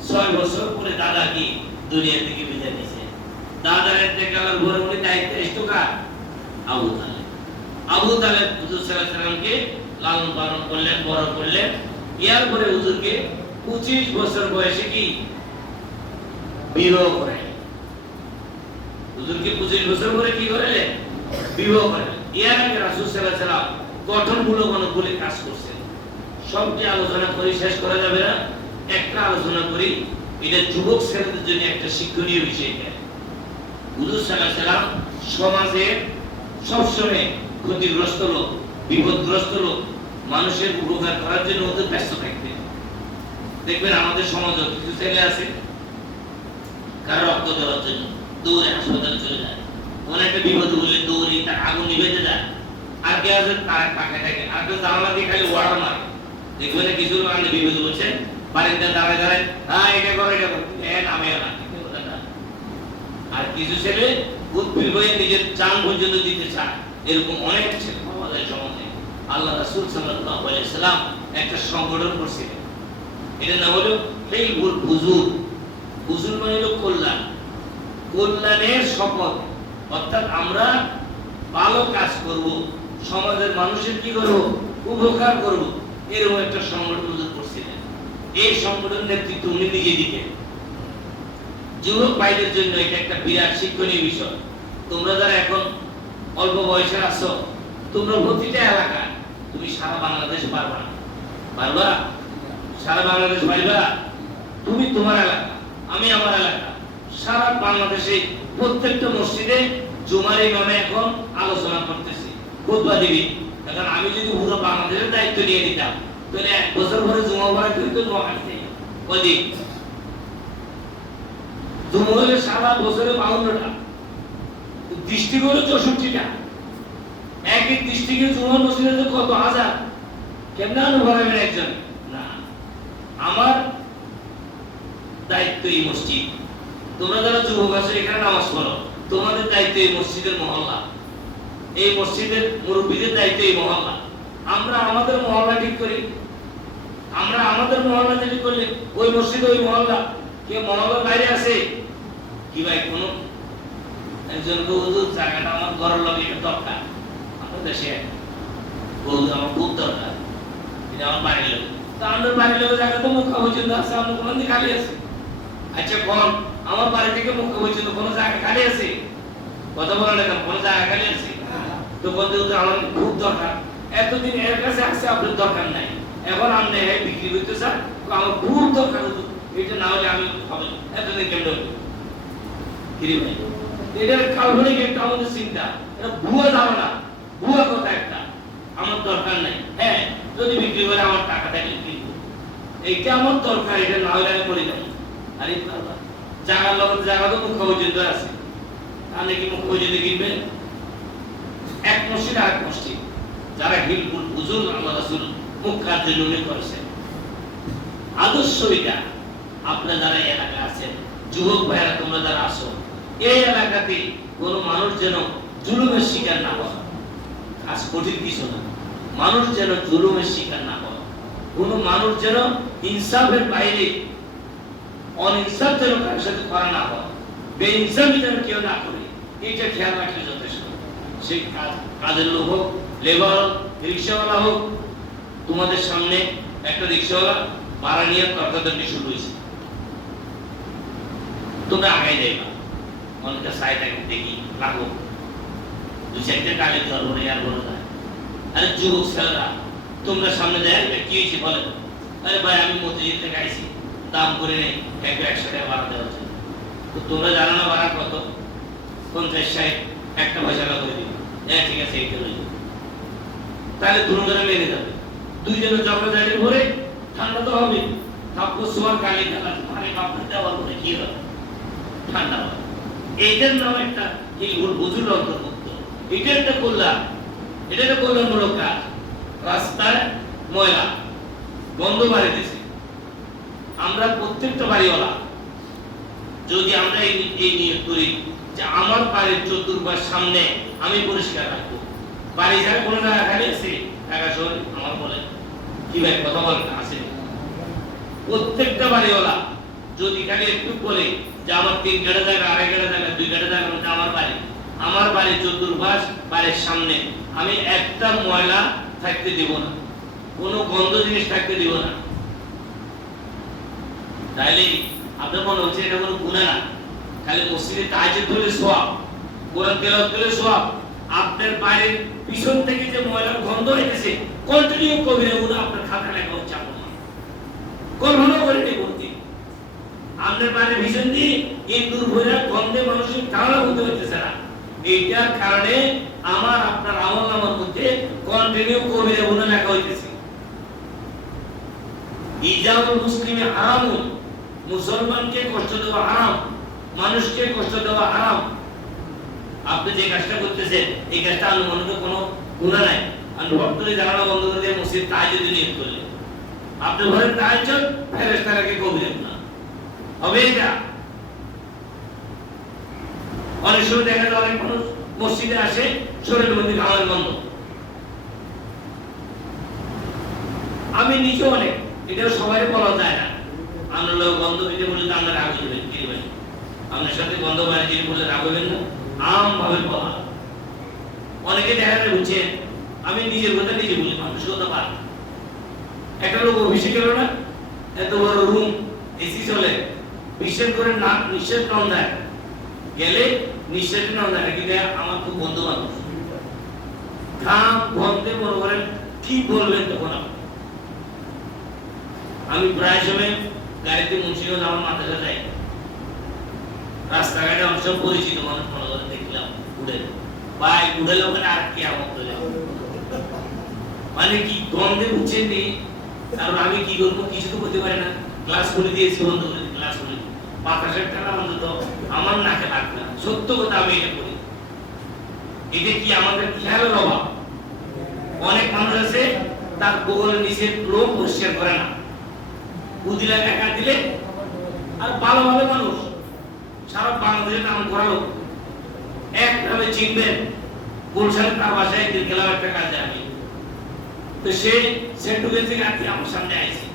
6 বছর পরে দাদা কি দুনিয়া থেকে বিদায় নিয়েছে। দাদার ইন্তেকালের পরে উনি দায়িত্ব এসেছে কার? আবু তালেব। আবু তালেব হুজুর সাল্লাল্লাহু আলাইহি সাল্লামকে লালন পালন করলেন, বড় করলেন। এরপরে হুজুরকে 25 বছর বয়সে কি বিবাহ করাইলেন। হুজুরকে 25 বছর পরে কি করাইলেন? বিবাহ করাইলেন। এর আগে রাসূল সাল্লাল্লাহু আলাইহি সাল্লাম গঠনমূলক অনেকগুলি কাজ করছেন। সবটি আলোচনা করে শেষ করা যাবে না, একটা আলোচনা করি। এটা যুবক ছেলেদের জন্য একটা শিক্ষণীয় বিষয়। হুজুর সাল্লাল্লাহু আলাইহি সাল্লাম সমাজে সবসময় ক্ষতিগ্রস্ত লোক, বিপদগ্রস্ত লোক, মানুষের উপকার করার জন্য ওদের ব্যস্ত থাকতেন। দেখবেন আমাদের সমাজে কিছু ছেলে আছে, কারো রক্ত দেওয়ার জন্য দৌড়ে হাসপাতালে চলে যায়, কোন একটা বিপদ বললে দৌড়ে তার আগুন নিভেতে যায়। আর কে আছে তার পাখা থাকে, আর কেউ জানালা দিয়ে খালি ওয়াড়া মারে। দেখবেন কিছু লোক আমাদের বিপদ বলছেন, বাড়িতে দাঁড়ায় দাঁড়ায় হ্যাঁ এটা করো এটা করো, নামে না। আর কিছু ছেলে উদ্ভিদ হয়ে নিজের জান পর্যন্ত দিতে চায়। এরকম অনেক ছেলে আমাদের সমাজে। আল্লাহ রাসূল সাল্লাল্লাহু আলাইহি সাল্লাম একটা সংগঠন করছিলেন, এটার নাম হলো হিলবুল ফুজুল। ফুজুল মানে হলো কল্যাণ, কল্যাণের শপথ। অর্থাৎ আমরা ভালো কাজ করব, সমাজের মানুষের কি করব? উপকার করব। এরকম একটা সংগঠন করছিলেন। এই সংগঠনের নেতৃত্ব উনি নিজে দিতেন। যুবক ভাইদের জন্য এটা একটা বিরাট শিক্ষণীয় বিষয়। তোমরা যারা এখন অল্প বয়সে আছো, তোমরা প্রতিটা এলাকা, তুমি সারা বাংলাদেশ পারবা না। পারবা? সারা বাংলাদেশ পারবা? তুমি তোমার এলাকা, আমি আমার এলাকা, সারা বাংলাদেশে প্রত্যেকটা মসজিদে জুমার ইমামে এখন আলোচনা করতেছি, খুতবা দিবি। এখন আমি যদি পুরো বাংলাদেশের দায়িত্ব নিয়ে নিতাম, তাহলে 1 বছর পরে জুমা পড়া কিন্তু নোয়াখালীতে কদিন জুমা হলে সারা বছরে 52টা, ডিস্ট্রিক্ট হলো 64টা। এক এক ডিস্ট্রিক্টে জুমার মসজিদে তো কত হাজার, কেমন অনুভবেন একজন না। আমার দায়িত্ব এই মসজিদ। তোমরা যারা যুবক আছো এখানে নামাজ পড়ো, তোমাদের দায়িত্ব এই মসজিদের মহল্লা, এই মসজিদের মুরব্বীদের দায়িত্ব এই মহল্লা। আমরা আমাদের মহল্লা ঠিক করি, আমরা আমাদের মহল্লা ঠিক করলে ওই মসজিদ ওই মহল্লা। কেউ মহল্লার বাইরে আছে কি ভাই? কোন একজন হুজুর জায়গাটা আমার ঘরের লগে এটা দরকার, আমাদের দেশে বলতে আমার খুব দরকার, এটা আমার বাড়ির লোক। তা আমাদের বাড়ির লোকের জায়গা তো মুখ্য পর্যন্ত আছে, আমরা কোন দিকে খালি আছে? আচ্ছা কোন আমার বাড়ি থেকে মুখ্য পর্যন্ত কোন জায়গা খালি আছে? কথা বলেন না, কোন জায়গা খালি আছে? তো বলতে আমার খুব দরকার, এতদিন এর কাছে আসছে, আপনার দরকার নাই, এখন আপনি বিক্রি করতে চান, আমার খুব দরকার, এটা না হলে আমি হবে এতদিন কেমন হবে? এটার কাল্পনিক একটা আমাদের চিন্তা, এটা ভুয়া ধারণা, ভুয়া কথা একটা। আমার দরকার নাই, হ্যাঁ যদি বিক্রি করে আমার টাকা থাকলে কিনবো, এইটা আমার দরকার, এটা না হলে আমি বলি না। আরে জায়গার লোক জায়গা তো মুখ্য পর্যন্ত আছে, আপনি কি মুখ্য পর্যন্ত কিনবেন? এক মসজিদ আর এক মসজিদ, যারা হিলবুল ফুজুল আল্লাহ রাসূল মুখ্যার জন্য উল্লেখ করেছেন। আদর্শ এটা। আপনারা যারা এই এলাকা আছেন, যুবক ভাইরা তোমরা যারা আসো, এই এলাকাতে কোনো মানুষ যেন জুলুমের শিকার না হয়। কাজ কঠিন কিছু না, মানুষ যেন জুলুমের শিকার না হয়, কোনো মানুষ যেন ইনসাফের বাইরে অনিনসাফ যেন কারোর সাথে করা না হয়, বেইনসাফি যেন কেউ না করে, এইটা খেয়াল রাখলে যথেষ্ট। সেই কাজের লোক হোক, লেবার হোক, রিক্সাওয়ালা হোক, তোমাদের সামনে একটা রিক্সাওয়ালা ভাড়া নিয়ে তর্কাতর্কি শুরু হয়েছে। তোমরা আগাই যাইবা, অনেকটা সাইডটাকে দেখি লাগো, দু চারটে টালে ধরবো না, আর বলো না। আরে যুবক ছেলেরা, তোমরা সামনে যায়, কি হয়েছে বলেন? আরে ভাই আমি মসজিদ থেকে আইছি, দাম করে নেই, 100 টাকা ভাড়া দেওয়া হচ্ছে। তো তোমরা জানো না ভাড়া কত? 50-60, একটা পয়সা করে দিবে। হ্যাঁ ঠিক আছে, এইটা রইল। তাহলে দুজনে মেনে যাবে। দুইজনে ঝগড়া ঝাড়ি ভরে ঠান্ডা তো হবে, তারপর সোয়ার গালি খেলা, মানে বাপরে দেওয়ার পরে কি হবে? ঠান্ডা হবে। এইটার নাম একটা হুজুর অন্তর্ভুক্ত। এটা একটা কল্যাণ, এটা একটা কল্যাণমূলক কাজ। রাস্তায় ময়লা গন্ধ বাড়িতেছে, আমরা প্রত্যেকটা বাড়িওয়ালা যদি আমরা এই নিয়ত করি যে আমার বাড়ির চতুর্পাশ সামনে আমি পরিষ্কার রাখবো, বাড়ি যায় কোনো জায়গা খালি আছে টাকা শোন আমার বলে কি ভাই কথা বলেন আছে, প্রত্যেকটা বাড়িওয়ালা যদি খালি একটু বলে যে আমার 3 কাঠা জায়গা, 2.5 কাঠা জায়গা, 2 কাঠা জায়গা মধ্যে আমার বাড়ির চতুর্পাশ বাড়ির সামনে আমি একটা ময়লা থাকতে দিব না, কোনো গন্ধ জিনিস থাকতে দিব না। তাইলে আপনার মনে হচ্ছে এটা কোনো গুনাহ না, খালি মসজিদে তাহাজ্জুদ হলে সওয়াব, কোরআন তেলাওয়াত করলে সওয়াব। আপনার বাড়ির পিছন থেকে যে ময়লার গন্ধ হইতেছে কন্টিনিউ কবিরা গুনাহ আপনার খাতা লেখা হচ্ছে আপনার কল্পনা করে নেই বলতে। আপনার বাড়ির পিছন দিয়ে ইন্দুর ভরা গন্ধে মানুষের কারণে হতে হইতেছে না, এইটার কারণে আমার আপনার আমলনামার মধ্যে কন্টিনিউ কবিরা গুনাহ লেখা হইতেছে। ইজাউল মুসলিমে হারামুন, মুসলমানকে কষ্ট দেওয়া হারাম, মানুষকে কষ্ট দেওয়া হারাম। আপনি যে কাজটা করতেছেন এই কাজটা আনুমানিক কোনো গুনাহ নাই। আর ভক্তরে জানালা বন্ধ করে দিয়ে মসজিদ তাহাজ্জুদ নিয়ত করলে আপনি ঘরের তাহাজ্জুদ ফেরেশতাকে কবুল না হবে। এটা অনেক সময় দেখা যায় অনেক মানুষ মসজিদে আসে শরীরের মধ্যে ঘামের গন্ধ, আমি নিজে অনেক, এটাও সবাই বলা যায় না। আমরা গন্ধ দিতে বলে তো আমরা রাগ হইবেন কি ভাই, আপনার সাথে গন্ধ বাড়ি দিতে বলে রাগ হইবেন না, আম ভাবে বলা। অনেকে দেখা যায় বুঝছেন, আমি নিজের কথা নিজে বলি, মানুষের কথা পার। একটা লোক অফিসে গেল না, এত বড় রুম, এসি চলে, বিশ্বাস করে না নিঃশ্বাস টান দেয়, গেলে নিঃশ্বাস টান দেয় নাকি দেয়। আমার খুব বন্ধু মানুষ, ঘাম গন্ধে মনে করেন কি বলবেন তখন আমি প্রায় সময় গাড়িতে মুন্সিগঞ্জ আমার মাথাটা যাই, রাস্তাঘাটে অংশ পরিচিত মানুষ মনে করে দেখলাম উঠে ভাই উঠে ওখানে আর কি আমার মানে কি গন্ধে বুঝছেন নি। কারণ আমি কি করবো, কিছু তো করতে পারি না, ক্লাস খুলে দিয়েছি, বন্ধ করে দিই, ক্লাস খুলে দিই, ৫,০০০ টাকা অন্তত আমার নাকে লাগবে না। সত্য কথা আমি এটা করি, এটা কি আমাদের খেয়ালের অভাব। অনেক মানুষ আছে তার বগলের নিচে লোক পরিষ্কার করে না, বুদিলা টাকা দিলে। আর ভালো ভালো মানুষ সারা বাংলাদেশে নাম করালো, একভাবে চিনবেন গুলশানে তার বাসায় একদিন গেলাম একটা কাজে আমি, তো সে সেন্টুকে থেকে আজকে আমার সামনে আইছে,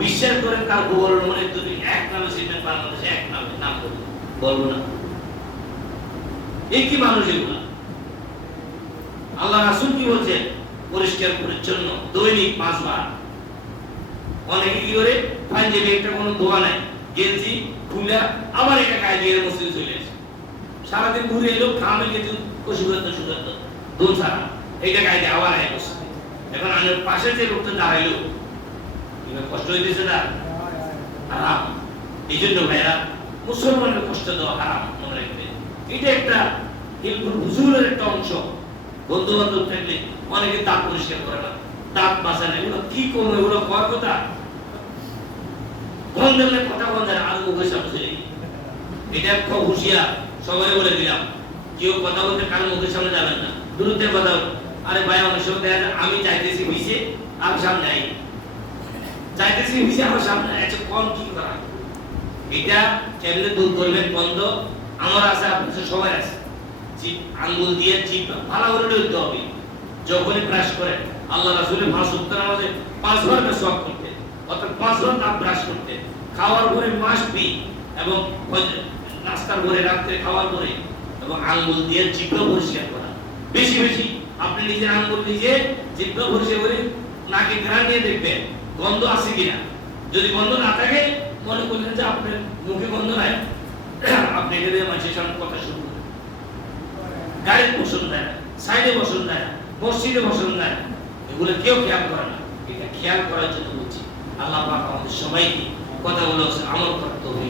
বিশ্বাস করে তার বগলের মনে দুটি এক নামে চিনবেন, বাংলাদেশে এক নামে নাম করবো বলবো না। এই কি মানুষ এগুলা? আল্লাহ রাসূল কি বলছেন? পরিষ্কার পরিচ্ছন্ন দৈনিক 5 বার। অনেকে কি করে পাঞ্জাবি একটা কোনো দোয়া নাই, গেঞ্জি খুলে আবার এটা গায়ে দিয়ে মসজিদে চলে আসে, সারাদিন ঘুরে এলো, ঘামে গেছে সুগন্ধ সুগন্ধ দোল ছাড়া, এইটা গায়ে দিয়ে আবার আয় বসে। এখন আমার পাশে যে লোকটা দাঁড়াইলো কষ্ট হইতেছে না, হারাম। এই জন্য ভাইরা মুসলমানের কষ্ট দেওয়া হারাম মনে রাখবে। এটা একটা হিলফুল হুজুরের একটা অংশ। বন্ধু বান্ধব থাকলে অনেকে দাঁত পরিষ্কার করে না, দাঁত বাঁচা না, এগুলো কি করবো, এগুলো করার কথা গন্ধের কথা বন্ধ আর মুখের সামনে চলে। এটা খুব হুঁশিয়ার, সবাই বলে দিলাম, কেউ কথা বলতে কার মুখের সামনে যাবেন না, দূরত্বের কথা। আরে ভাই অনেক সময় দেখা যায় আমি চাইতেছি ভিসে আর সামনে আই, চাইতেছি ভিসে আমার সামনে আছে, কম কি করা। এটা কেমনে দূর করবেন বন্ধ? আমার আছে, আপনার সবাই আছে। জিভ আঙ্গুল দিয়ে জিভ ভালো করে ধরতে হবে। যখনই ব্রাশ করেন, আল্লাহ রাসূলের 5 ওয়াক্ত নামাজে 5 বার মেসওয়াক করতে, অর্থাৎ 5 বার দাঁত ব্রাশ করতে, খাওয়ার পরে মাস্ট বি, এবং নাস্তার পরে, রাতে খাওয়ার পরে, এবং আঙ্গুল দিয়ে জিহ্বা পরিষ্কার করা বেশি বেশি। আপনি নিজের আঙ্গুল নিজে জিহ্বা পরিষ্কার করে নাকে ঘ্রাণ নিয়ে দেখবেন গন্ধ আছে কিনা। যদি গন্ধ না থাকে মনে করলেন যে আপনার মুখে গন্ধ নাই, আপনি এখানে মানুষের সামনে কথা শুনবেন। গাড়ির বসন দেয় না, সাইডে বসন দেয় না, মসজিদে বসন দেয় না, এগুলো কেউ খেয়াল করে না। এটা খেয়াল করার জন্য বলছি। আল্লাহ পাক আমাদের সবাইকে কথাগুলো আমল করতে হবে।